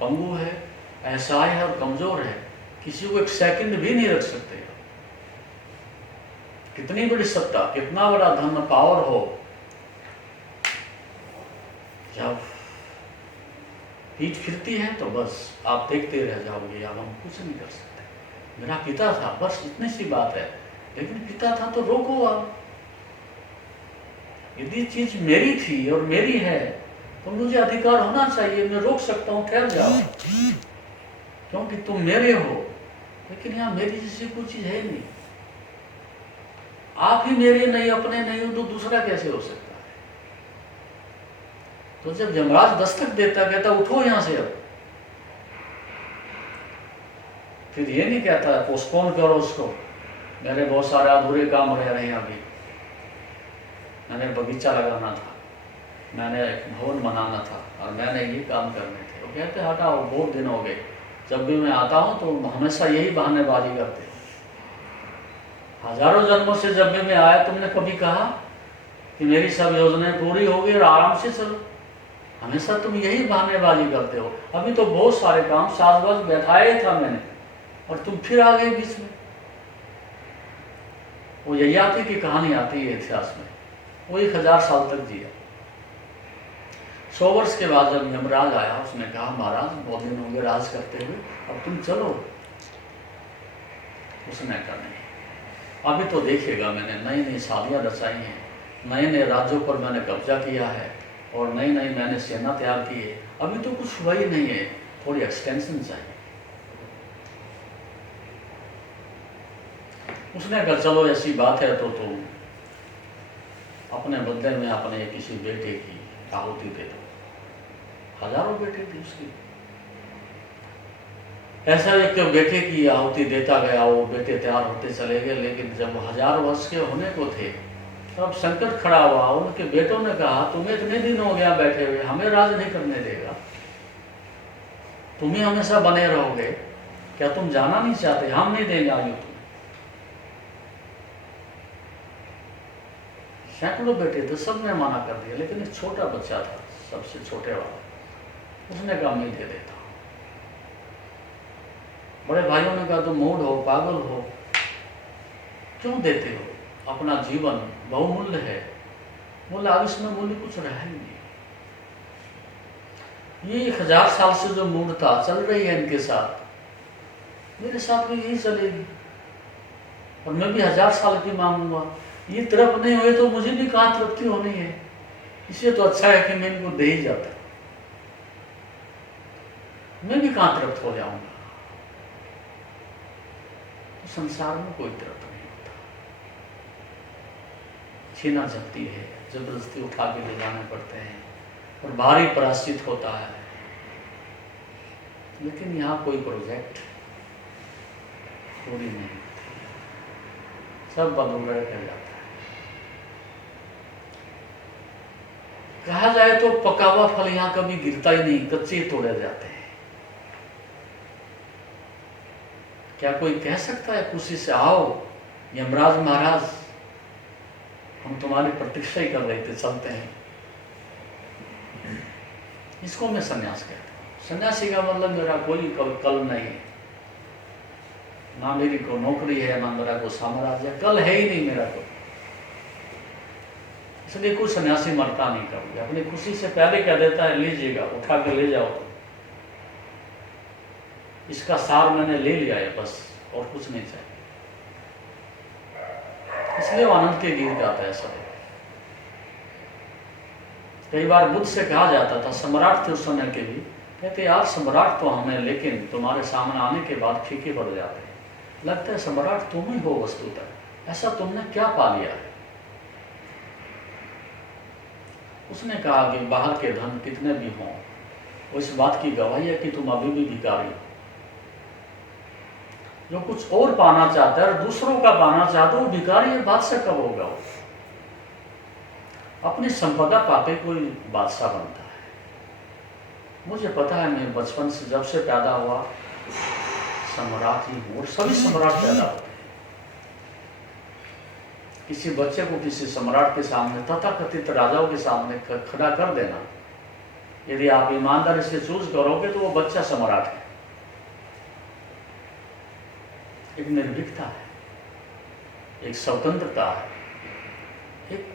पंगु है, असहाय है और कमजोर है, किसी को एक सेकंड भी नहीं रख सकते। कितनी बड़ी सत्ता, कितना बड़ा धन पावर हो, जब पीठ फिरती है तो बस आप देखते रह जाओगे, अब हम कुछ नहीं कर सकते। मेरा पिता था, बस इतनी सी बात है। लेकिन पिता था तो रोको आप। यदि चीज मेरी थी और मेरी है तो मुझे अधिकार होना चाहिए, मैं रोक सकता हूं, ठहर जाओ, क्योंकि तुम मेरे हो। लेकिन यहाँ मेरी जैसी कोई चीज है नहीं। आप ही मेरे नहीं, अपने नहीं हो तो दूसरा कैसे हो सकता है? तो जब यमराज दस्तक देता, कहता उठो यहां से अब, फिर ये नहीं कहता पोस्टपोन करो उसको, मेरे बहुत सारे अधूरे काम रह रहे हैं अभी, मैंने बगीचा लगाना था, मैंने भवन बनाना था और मैंने ये काम करने थे। वो कहते हटाओ, बहुत दिन हो गए, जब भी मैं आता हूं तो हमेशा यही बहानेबाजी करते हो। हजारों जन्मों से जब भी मैं आया तुमने कभी कहा कि मेरी सब योजनाएं पूरी होगी और आराम से चलो? हमेशा तुम यही बहानेबाजी करते हो। अभी तो बहुत सारे काम साज-बाज बैठाया ही था मैंने और तुम फिर आ गए बीच में। वो ययाति की कहानी आती है इतिहास में, वो 1000 साल तक जिया। 100 वर्ष के बाद जब यमराज आया, उसने कहा महाराज बहुत दिन हो गए राज करते हुए, अब तुम चलो। उसने कहा नहीं, अभी तो देखिएगा, मैंने नई नई शादियां रचाई हैं, नए नए राज्यों पर मैंने कब्जा किया है और नई नई मैंने सेना तैयार की है, अभी तो कुछ हुआ ही नहीं है, थोड़ी एक्सटेंशन चाहिए। उसने कहा चलो ऐसी बात है तो तुम अपने बदले में अपने किसी बेटे की आहुति दे दो। हजारों बेटे थे उसकी, ऐसा एक बेटे की आहुति देता गया, वो बेटे तैयार होते चले गए। लेकिन जब 1000 वर्ष के होने को थे तब संकट खड़ा हुआ। उनके बेटों ने कहा तुम्हें इतने दिन हो गया बैठे हुए, हमें राज नहीं करने देगा, तुम ही हमेशा बने रहोगे, क्या तुम जाना नहीं चाहते? हम नहीं देंगे आयु तुम्हें। सैकड़ों बेटे थे, सबने मना कर दिया, लेकिन एक छोटा बच्चा था, सबसे छोटे वाला, उसने कहा मैं दे देता हूं। बड़े भाइयों ने कहा तुम मूड हो, पागल हो, क्यों देते हो? अपना जीवन बहुमूल्य है। बोला अब इसमें मूल्य कुछ रहा ही नहीं। ये 1000 साल से जो मूर्खता चल रही है इनके साथ, मेरे साथ भी यही चलेगी और मैं भी 1000 साल की मांगूंगा। ये तरफ नहीं हुए तो मुझे भी कहाँ तृप्ति होनी है? इसलिए तो अच्छा है कि मैं इनको दे ही जाता, मैं भी कहाँ तृप्त हो जाऊंगा। तो संसार में कोई तृप्त नहीं होता, छीना झपटी है, जबरदस्ती उठा के ले जाने पड़ते हैं और भारी प्रायश्चित होता है। लेकिन यहाँ कोई प्रोजेक्ट पूरी नहीं होती, सब बदुगड़ कर जाता है। कहा जाए तो पका हुआ फल यहाँ कभी गिरता ही नहीं, कच्चे तोड़े जाते हैं। क्या कोई कह सकता है खुशी से आओ यमराज महाराज, हम तुम्हारी प्रतीक्षा ही कर रहे थे, चलते हैं? इसको मैं सन्यास कहता हूँ। सन्यासी का मतलब मेरा कोई कल नहीं है, ना मेरी को नौकरी है, ना मेरा को साम्राज्य, कल है ही नहीं मेरा को। इसलिए कोई सन्यासी मरता नहीं कभी, अपनी खुशी से पहले कह देता है लीजिएगा, उठा के ले जाओ तो इसका सार मैंने ले लिया है बस, और कुछ नहीं चाहिए। इसलिए वो आनंद के गीत गाता है सब। कई बार बुद्ध से कहा जाता था, सम्राट थे उस समय के भी, कहते यार सम्राट तो हमें, लेकिन तुम्हारे सामने आने के बाद फीके पड़ जाते हैं, लगता है सम्राट तुम ही हो वस्तुतः, ऐसा तुमने क्या पा लिया है। उसने कहा कि बाहर के धन कितने भी हों, वो इस बात की गवाही है कि तुम अभी भी भिखारी हो। जो कुछ और पाना चाहता है और दूसरों का पाना चाहता है वो भिखारी है, बादशाह कब होगा वो? अपनी संपदा पाके कोई बादशाह बनता है। मुझे पता है, मैं बचपन से जब से पैदा हुआ सम्राट ही हूँ, और सभी सम्राट पैदा होते हैं। किसी बच्चे को किसी सम्राट के सामने, तथाकथित राजाओं के सामने खड़ा कर देना, यदि आप ईमानदारी से चूज करोगे तो वो बच्चा सम्राट है। एक निर्भीकता है, एक स्वतंत्रता है, एक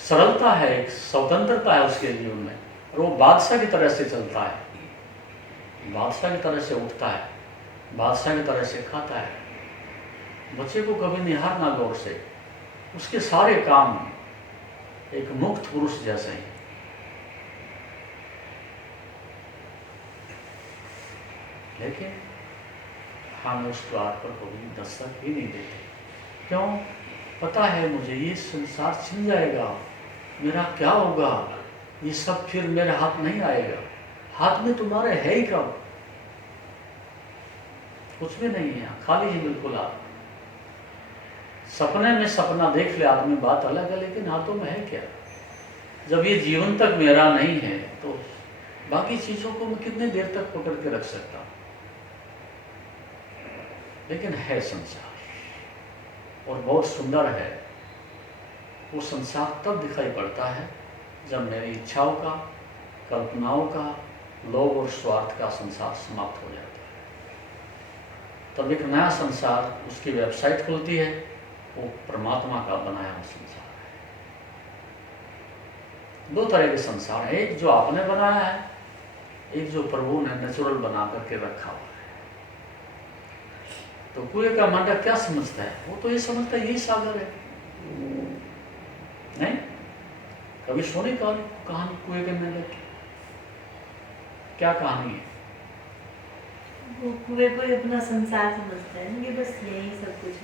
सरलता है, एक स्वतंत्रता है उसके जीवन में, और वो बादशाह की तरह से चलता है, बादशाह की तरह से उठता है, बादशाह की तरह से खाता है। बच्चे को कभी निहारना गौर से, उसके सारे काम एक मुक्त पुरुष जैसे ही। लेकिन हम उस द्वार पर कभी दस्तक ही नहीं देते। क्यों? पता है मुझे ये संसार छिन जाएगा, मेरा क्या होगा, ये सब फिर मेरे हाथ नहीं आएगा। हाथ में तुम्हारे है ही कब? कुछ भी नहीं है, खाली ही बिल्कुल आप। सपने में सपना देख ले आदमी, बात अलग है, लेकिन हाथों में है क्या? जब ये जीवन तक मेरा नहीं है तो बाकी चीजों को मैं कितने देर तक पकड़ के रख सकता हूं? लेकिन है संसार, और बहुत सुंदर है। वो संसार तब दिखाई पड़ता है जब मेरी इच्छाओं का, कल्पनाओं का, लोभ और स्वार्थ का संसार समाप्त हो जाता है। तब एक नया संसार, उसकी वेबसाइट खुलती है, वो परमात्मा का बनाया हुआ संसार है। दो तरह के संसार है, एक जो आपने बनाया है, एक जो प्रभु ने नेचुरल बना करके रखा हुआ है। तो कुएं का मेंढक क्या समझता है? वो तो ये समझता है यही सागर है। नहीं, कभी सुनी कहानी कुएं के मेंढक की? क्या कहानी है? वो कुएं को ही अपना संसार समझता है ना, कि बस यही सब कुछ है।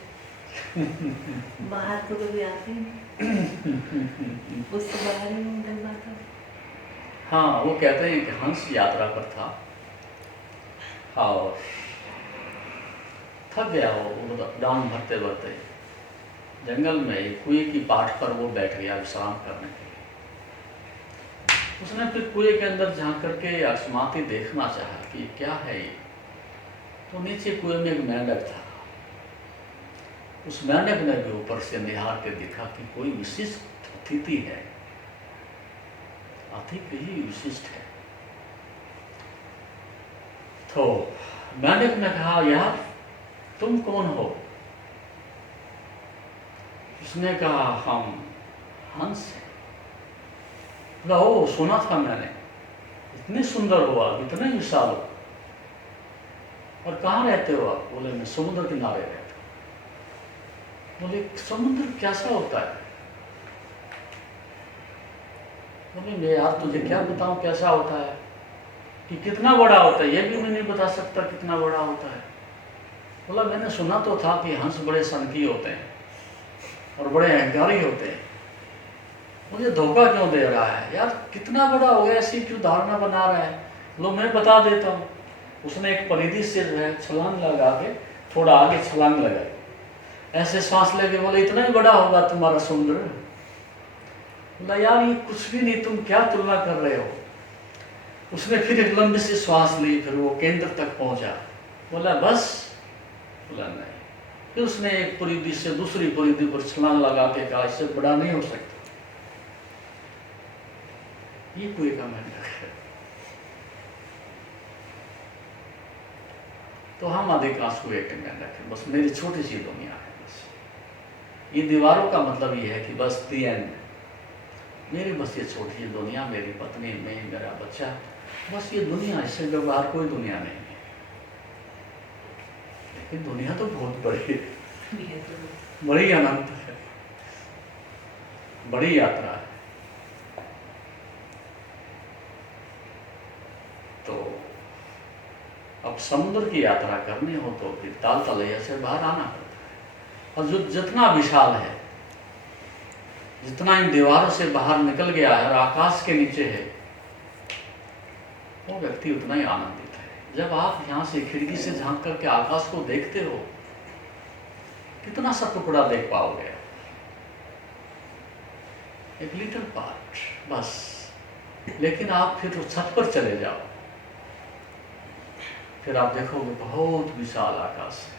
बाहर तो कभी आते नहीं, उससे बाहर ही निकल जाता है। हाँ, वो कहते हैं कि हंस यात्रा पर था और थक गया वो डाउन भरते भरते जंगल में कुएं की पाठ पर वो बैठ गया विश्राम करने के लिए। उसने फिर कुएं के अंदर झांक करके अकस्मात ही देखना चाहा कि क्या है ये। तो नीचे कुएं में एक मेंढक था। उस मेंढक ने भी ऊपर से निहार के देखा कि कोई विशिष्ट अतिथि है, अतिथि ही विशिष्ट है। तो मेंढक ने कहा, यार तुम कौन हो? उसने कहा, हम हंस हैं। बोला, ओ सुना था मैंने, इतने सुंदर हो आप, इतने विशाल हो, और कहाँ रहते हो आप? बोले, मैं समुद्र किनारे रहता हूँ। बोले, समुद्र कैसा होता है? बोले, मैं यार तुझे क्या बताऊं कैसा होता है, कि कितना बड़ा होता है, ये भी मैं नहीं बता सकता कितना बड़ा होता है। बोला, मैंने सुना तो था कि हंस बड़े सनकी होते हैं और बड़े अहंकारी होते हैं। मुझे धोखा क्यों दे रहा है यार, कितना बड़ा हो गया, ऐसी क्यों धारणा बना रहा है? लो मैं बता देता हूँ। उसने एक परिधि से जो है छलांग लगा के थोड़ा आगे छलांग लगाई, ऐसे सांस लेके बोले, इतना ही बड़ा होगा तुम्हारा समुद्र? बोला, यार ये कुछ भी नहीं, तुम क्या तुलना कर रहे हो? उसने फिर एक लंबी सी श्वास ली, फिर वो केंद्र तक पहुंचा। बोला, बस? बोला, नहीं। फिर उसने एक परिधि से दूसरी परिधि पर छलांग लगा के कहा, इससे बड़ा नहीं हो सकता। ये कुएं का मेंढक है। तो हम अधिकांश कुएं के मेंढक है, बस मेरी छोटी सी दुनिया है। बस ये दीवारों का मतलब ये है कि बस दी एंड, मेरी बस ये छोटी दुनिया, मेरी पत्नी, मैं, मेरा बच्चा, बस ये दुनिया, इससे व्यवहार कोई दुनिया नहीं है। लेकिन दुनिया तो बहुत बड़ी है, बड़ी अनंत है, बड़ी यात्रा है। तो अब समुद्र की यात्रा करनी हो तो फिर ताल तलैया से बाहर आना पड़ता है। और जो जितना विशाल है, जितना इन दीवारों से बाहर निकल गया है और आकाश के नीचे है, वो व्यक्ति उतना ही आनंदित है। जब आप यहाँ से खिड़की से झांक करके आकाश को देखते हो, कितना सा टुकड़ा देख पाओगे, एक लिटिल पार्ट बस। लेकिन आप फिर उस छत पर चले जाओ, फिर आप देखोगे बहुत विशाल आकाश है।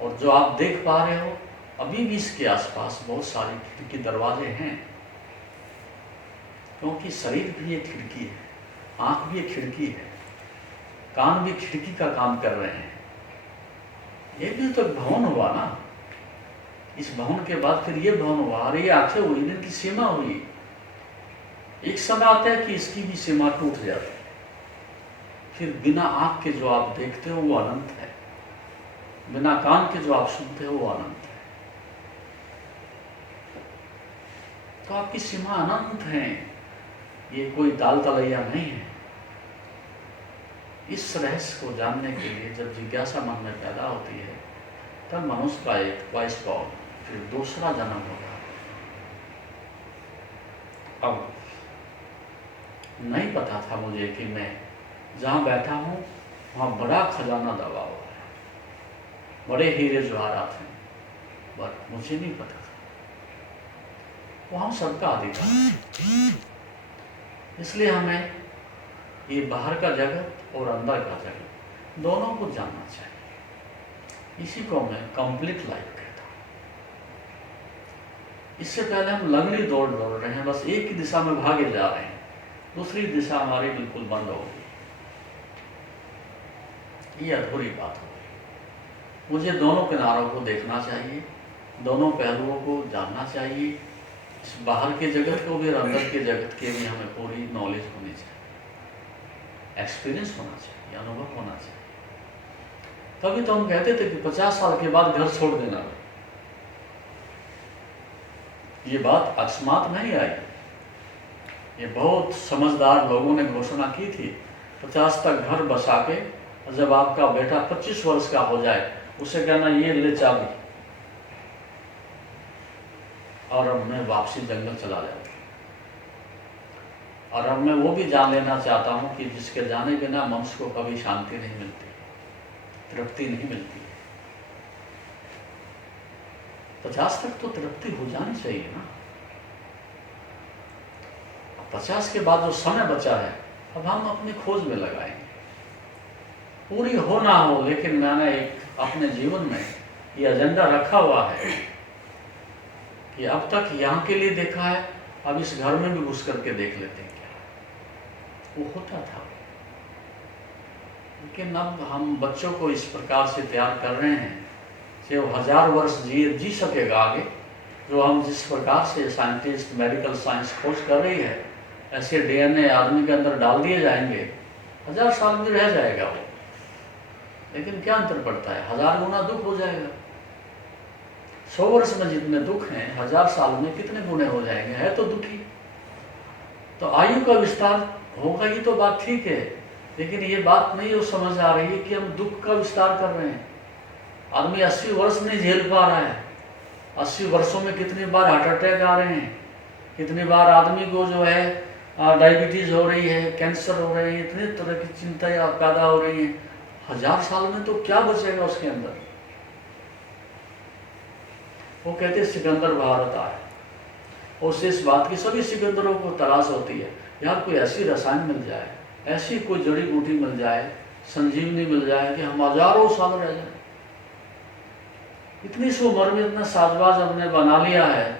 और जो आप देख पा रहे हो, अभी भी इसके आसपास बहुत सारी खिड़की दरवाजे हैं, क्योंकि शरीर भी एक खिड़की है, आंख भी एक खिड़की है, कान भी खिड़की का काम कर रहे हैं। ये भी तो एक भवन हुआ ना। इस भवन के बाद फिर ये भवन हुआ, और ये आंखें हुई, इनकी सीमा हुई। एक समय आता है कि इसकी भी सीमा टूट जाती है। फिर बिना आंख के जो आप देखते हो वो अनंत है, बिना कान के जो आप सुनते हो वो अनंत है। तो आपकी सीमा अनंत है, ये कोई ताल तलैया नहीं है। इस रहस्य को जानने के लिए जब जिज्ञासा मन में पैदा होती है, तब मनुष्य का एक वॉइस कॉल, फिर दूसरा जन्म होगा। अब नहीं पता था मुझे कि मैं जहाँ बैठा हूँ वहाँ बड़ा खजाना दबा हुआ है, बड़े हीरे जवाहरात हैं, बट मुझे नहीं पता था वो हम सबका अधिकार। इसलिए हमें ये बाहर का जगत और अंदर का जगत दोनों को जानना चाहिए। इसी को मैं कंप्लीट लाइफ कहता हूँ। इससे पहले हम लंगड़ी दौड़ रहे हैं, बस एक ही दिशा में भागे जा रहे हैं, दूसरी दिशा हमारी बिल्कुल बंद हो गई। ये अधूरी बात हो गई। मुझे दोनों किनारों को देखना चाहिए, दोनों पहलुओं को जानना चाहिए। इस बाहर के जगत को भी और अंदर के जगत के भी हमें पूरी नॉलेज होनी चाहिए, एक्सपीरियंस होना चाहिए, अनुभव होना चाहिए। तभी तो हम कहते थे कि 50 साल के बाद घर छोड़ देना। ये बात अकस्मात नहीं आई, ये बहुत समझदार लोगों ने घोषणा की थी। 50 तक घर बसा के, और जब आपका बेटा 25 वर्ष का हो जाए, उसे कहना ये ले चाबी, और अब मैं वापसी जंगल चला जाऊँ। और अब मैं वो भी जान लेना चाहता हूँ कि जिसके जाने बिना मनुष्य को कभी शांति नहीं मिलती, तृप्ति नहीं मिलती। 50 तक तो तृप्ति हो जानी चाहिए ना। 50 के बाद जो समय बचा है, अब हम अपनी खोज में लगाएंगे। पूरी हो ना हो, लेकिन मैंने एक अपने जीवन में ये एजेंडा रखा हुआ है कि अब तक यहाँ के लिए देखा है, अब इस घर में भी घुस करके देख लेते हैं क्या वो होता था। लेकिन अब हम बच्चों को इस प्रकार से तैयार कर रहे हैं कि वो 1000 वर्ष जी सकेगा आगे। जो हम जिस प्रकार से साइंटिस्ट, मेडिकल साइंस खोज कर रही है, ऐसे DNA आदमी के अंदर डाल दिए जाएंगे, 1000 साल में रह जाएगा वो। लेकिन क्या अंतर पड़ता है, 1000 गुना दुख हो जाएगा। 100 वर्ष में जितने दुख हैं, 1000 साल में कितने गुने हो जाएंगे, है तो दुखी। तो आयु का विस्तार होगा, ये तो बात ठीक है, लेकिन ये बात नहीं वो समझ आ रही है कि हम दुख का विस्तार कर रहे हैं। आदमी 80 वर्ष नहीं झेल पा रहा है। 80 वर्षों में कितनी बार हार्ट अटैक आ रहे हैं, कितनी बार आदमी को जो है डायबिटीज हो रही है, कैंसर हो रहे हैं, इतनी तरह की चिंताएं पैदा हो रही हैं। 1000 साल में तो क्या बचेगा उसके अंदर। वो कहते सिकंदर भारत आए, और उससे इस बात की सभी सिकंदरों को तलाश होती है, यार कोई ऐसी रसायन मिल जाए, ऐसी कोई जड़ी बूटी मिल जाए, संजीवनी मिल जाए कि हम हजारों साल रह जाए। इतनी सी उम्र में इतना साजबाज हमने बना लिया है,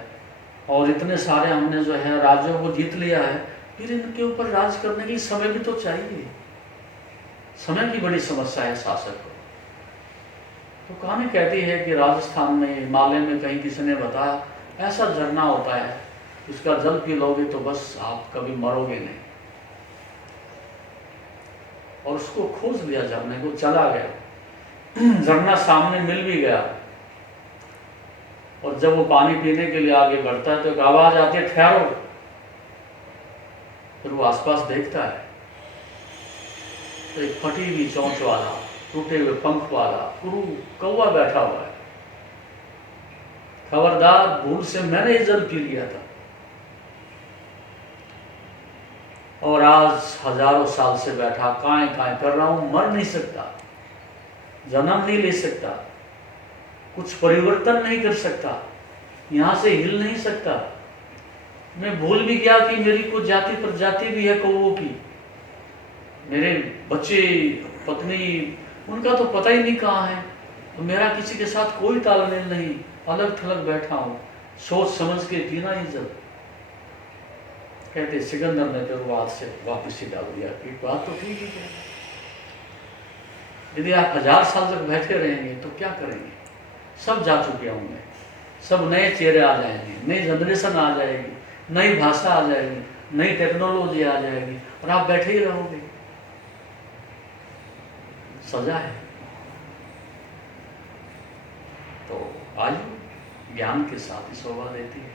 और इतने सारे हमने जो है राज्यों को जीत लिया है, फिर इनके ऊपर राज करने के लिए समय भी तो चाहिए। समय की बड़ी समस्या है शासक को। तो कहानी कहती है कि राजस्थान में, हिमालय में कहीं किसी ने बताया ऐसा झरना होता है, उसका जल पी लोगे तो बस आप कभी मरोगे नहीं। और उसको खोज लिया, झरने को, चला गया, झरना सामने मिल भी गया। और जब वो पानी पीने के लिए आगे बढ़ता है तो एक आवाज आती है, ठहरो। फिर वो आसपास देखता है तो एक फटी हुई चोंच वाला, टूटे हुए पंख वाला कुरु कौवा बैठा हुआ है। खबरदार, भूल से मैंने ये जल पी लिया था और आज हजारों साल से बैठा काएं काएं कर रहा हूं, मर नहीं सकता, जन्म नहीं ले सकता, कुछ परिवर्तन नहीं कर सकता, यहां से हिल नहीं सकता। मैं भूल भी गया कि मेरी कुछ जाति प्रजाति भी है कौवों की। मेरे बच्चे, पत्नी, उनका तो पता ही नहीं कहाँ है। तो मेरा किसी के साथ कोई तालमेल नहीं, अलग थलग बैठा हूँ, सोच समझ के पीना ही जल। कहते सिकंदर ने फिर बात से वापस ही डाल दिया कि बात तो ठीक ही है, यदि आप 1000 साल तक बैठे रहेंगे तो क्या करेंगे? सब जा चुके होंगे, सब नए चेहरे आ जाएंगे, नई जनरेशन आ जाएगी, नई भाषा आ जाएगी, नई टेक्नोलॉजी आ जाएगी और आप बैठे ही रहोगे। सजा है। तो आयु ज्ञान के साथ ही शोभा देती है,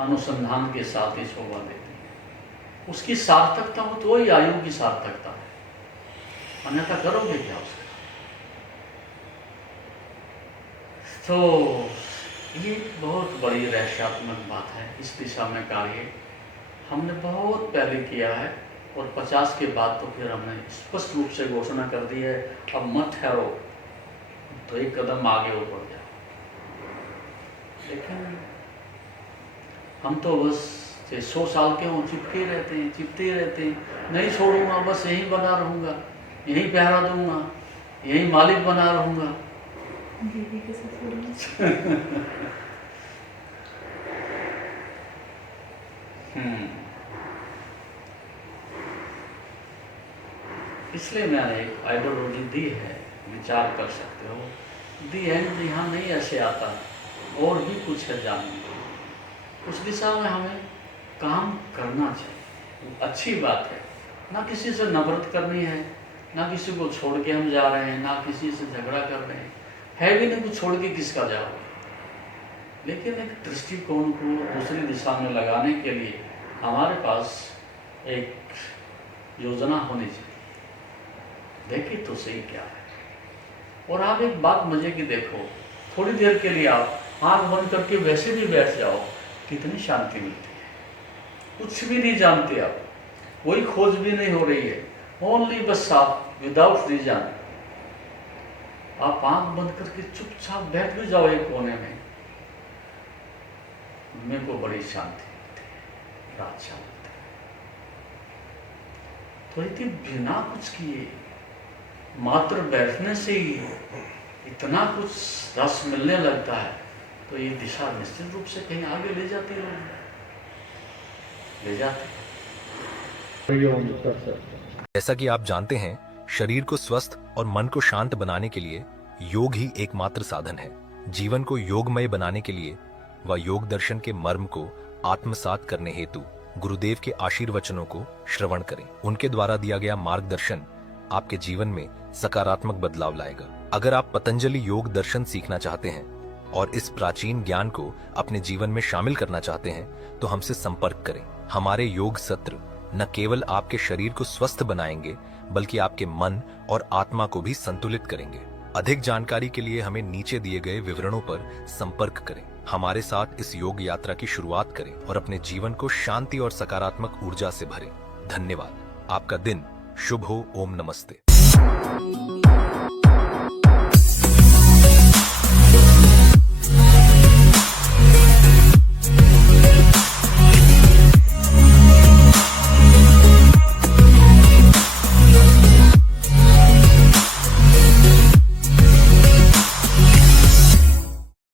अनुसंधान के साथ ही शोभा देती है। उसकी सार्थकता हो तो वही आयु की सार्थकता है, अन्यथा करोगे क्या उसका? तो ये बहुत बड़ी रहस्यात्मक बात है। इस दिशा में कार्य हमने बहुत पहले किया है और 50 के बाद तो फिर हमने स्पष्ट रूप से घोषणा कर दी है, अब मत ठहरो, तो एक कदम आगे और बढ़ जाओ। लेकिन हम तो बस 100 साल के हों चिपके रहते हैं, चिपते रहते हैं, नहीं छोड़ूंगा, बस यहीं बना रहूँगा, यहीं पहरा दूंगा, यहीं मालिक बना रहूँगा। दीदी के ससुर इसलिए मैंने एक आइडियोलॉजी दी है, विचार कर सकते हो, दी है। यहाँ नहीं ऐसे आता है, और भी कुछ है जानने को। उस दिशा में हमें काम करना चाहिए, अच्छी बात है। ना किसी से नफरत करनी है, ना किसी को छोड़ के हम जा रहे हैं, ना किसी से झगड़ा कर रहे हैं, है भी नहीं कुछ छोड़ के किसका जाओ। लेकिन एक दृष्टिकोण को दूसरी दिशा में लगाने के लिए हमारे पास एक योजना होनी चाहिए। देखिए तो सही क्या है। और आप एक बात मजे की देखो, थोड़ी देर के लिए आप आंख बंद करके वैसे भी बैठ जाओ, कितनी शांति मिलती है। कुछ भी नहीं जानते आप, कोई खोज भी नहीं हो रही है, ओनली बस आप विदाउट रीजन आप आंख बंद करके चुपचाप बैठ भी जाओ एक कोने में, मेरे को बड़ी शांति मिलती है, बड़ा अच्छा लगता है। तो इतनी बिना कुछ किए मात्र बैठने से ही इतना कुछ रस मिलने लगता है, तो ये दिशा निश्चित रूप से कहीं आगे ले जाती है, ले जाती है। जैसा कि आप जानते हैं, शरीर को स्वस्थ और मन को शांत बनाने के लिए योग ही एकमात्र साधन है। जीवन को योगमय बनाने के लिए व योग दर्शन के मर्म को आत्मसात करने हेतु गुरुदेव के आशीर्वचनों को श्रवण करें। उनके द्वारा दिया गया मार्गदर्शन आपके जीवन में सकारात्मक बदलाव लाएगा। अगर आप पतंजलि योग दर्शन सीखना चाहते हैं और इस प्राचीन ज्ञान को अपने जीवन में शामिल करना चाहते हैं तो हमसे संपर्क करें। हमारे योग सत्र न केवल आपके शरीर को स्वस्थ बनाएंगे बल्कि आपके मन और आत्मा को भी संतुलित करेंगे। अधिक जानकारी के लिए हमें नीचे दिए गए विवरणों पर संपर्क करें। हमारे साथ इस योग यात्रा की शुरुआत करें और अपने जीवन को शांति और सकारात्मक ऊर्जा से भरें। धन्यवाद। आपका दिन शुभ हो। ओम नमस्ते।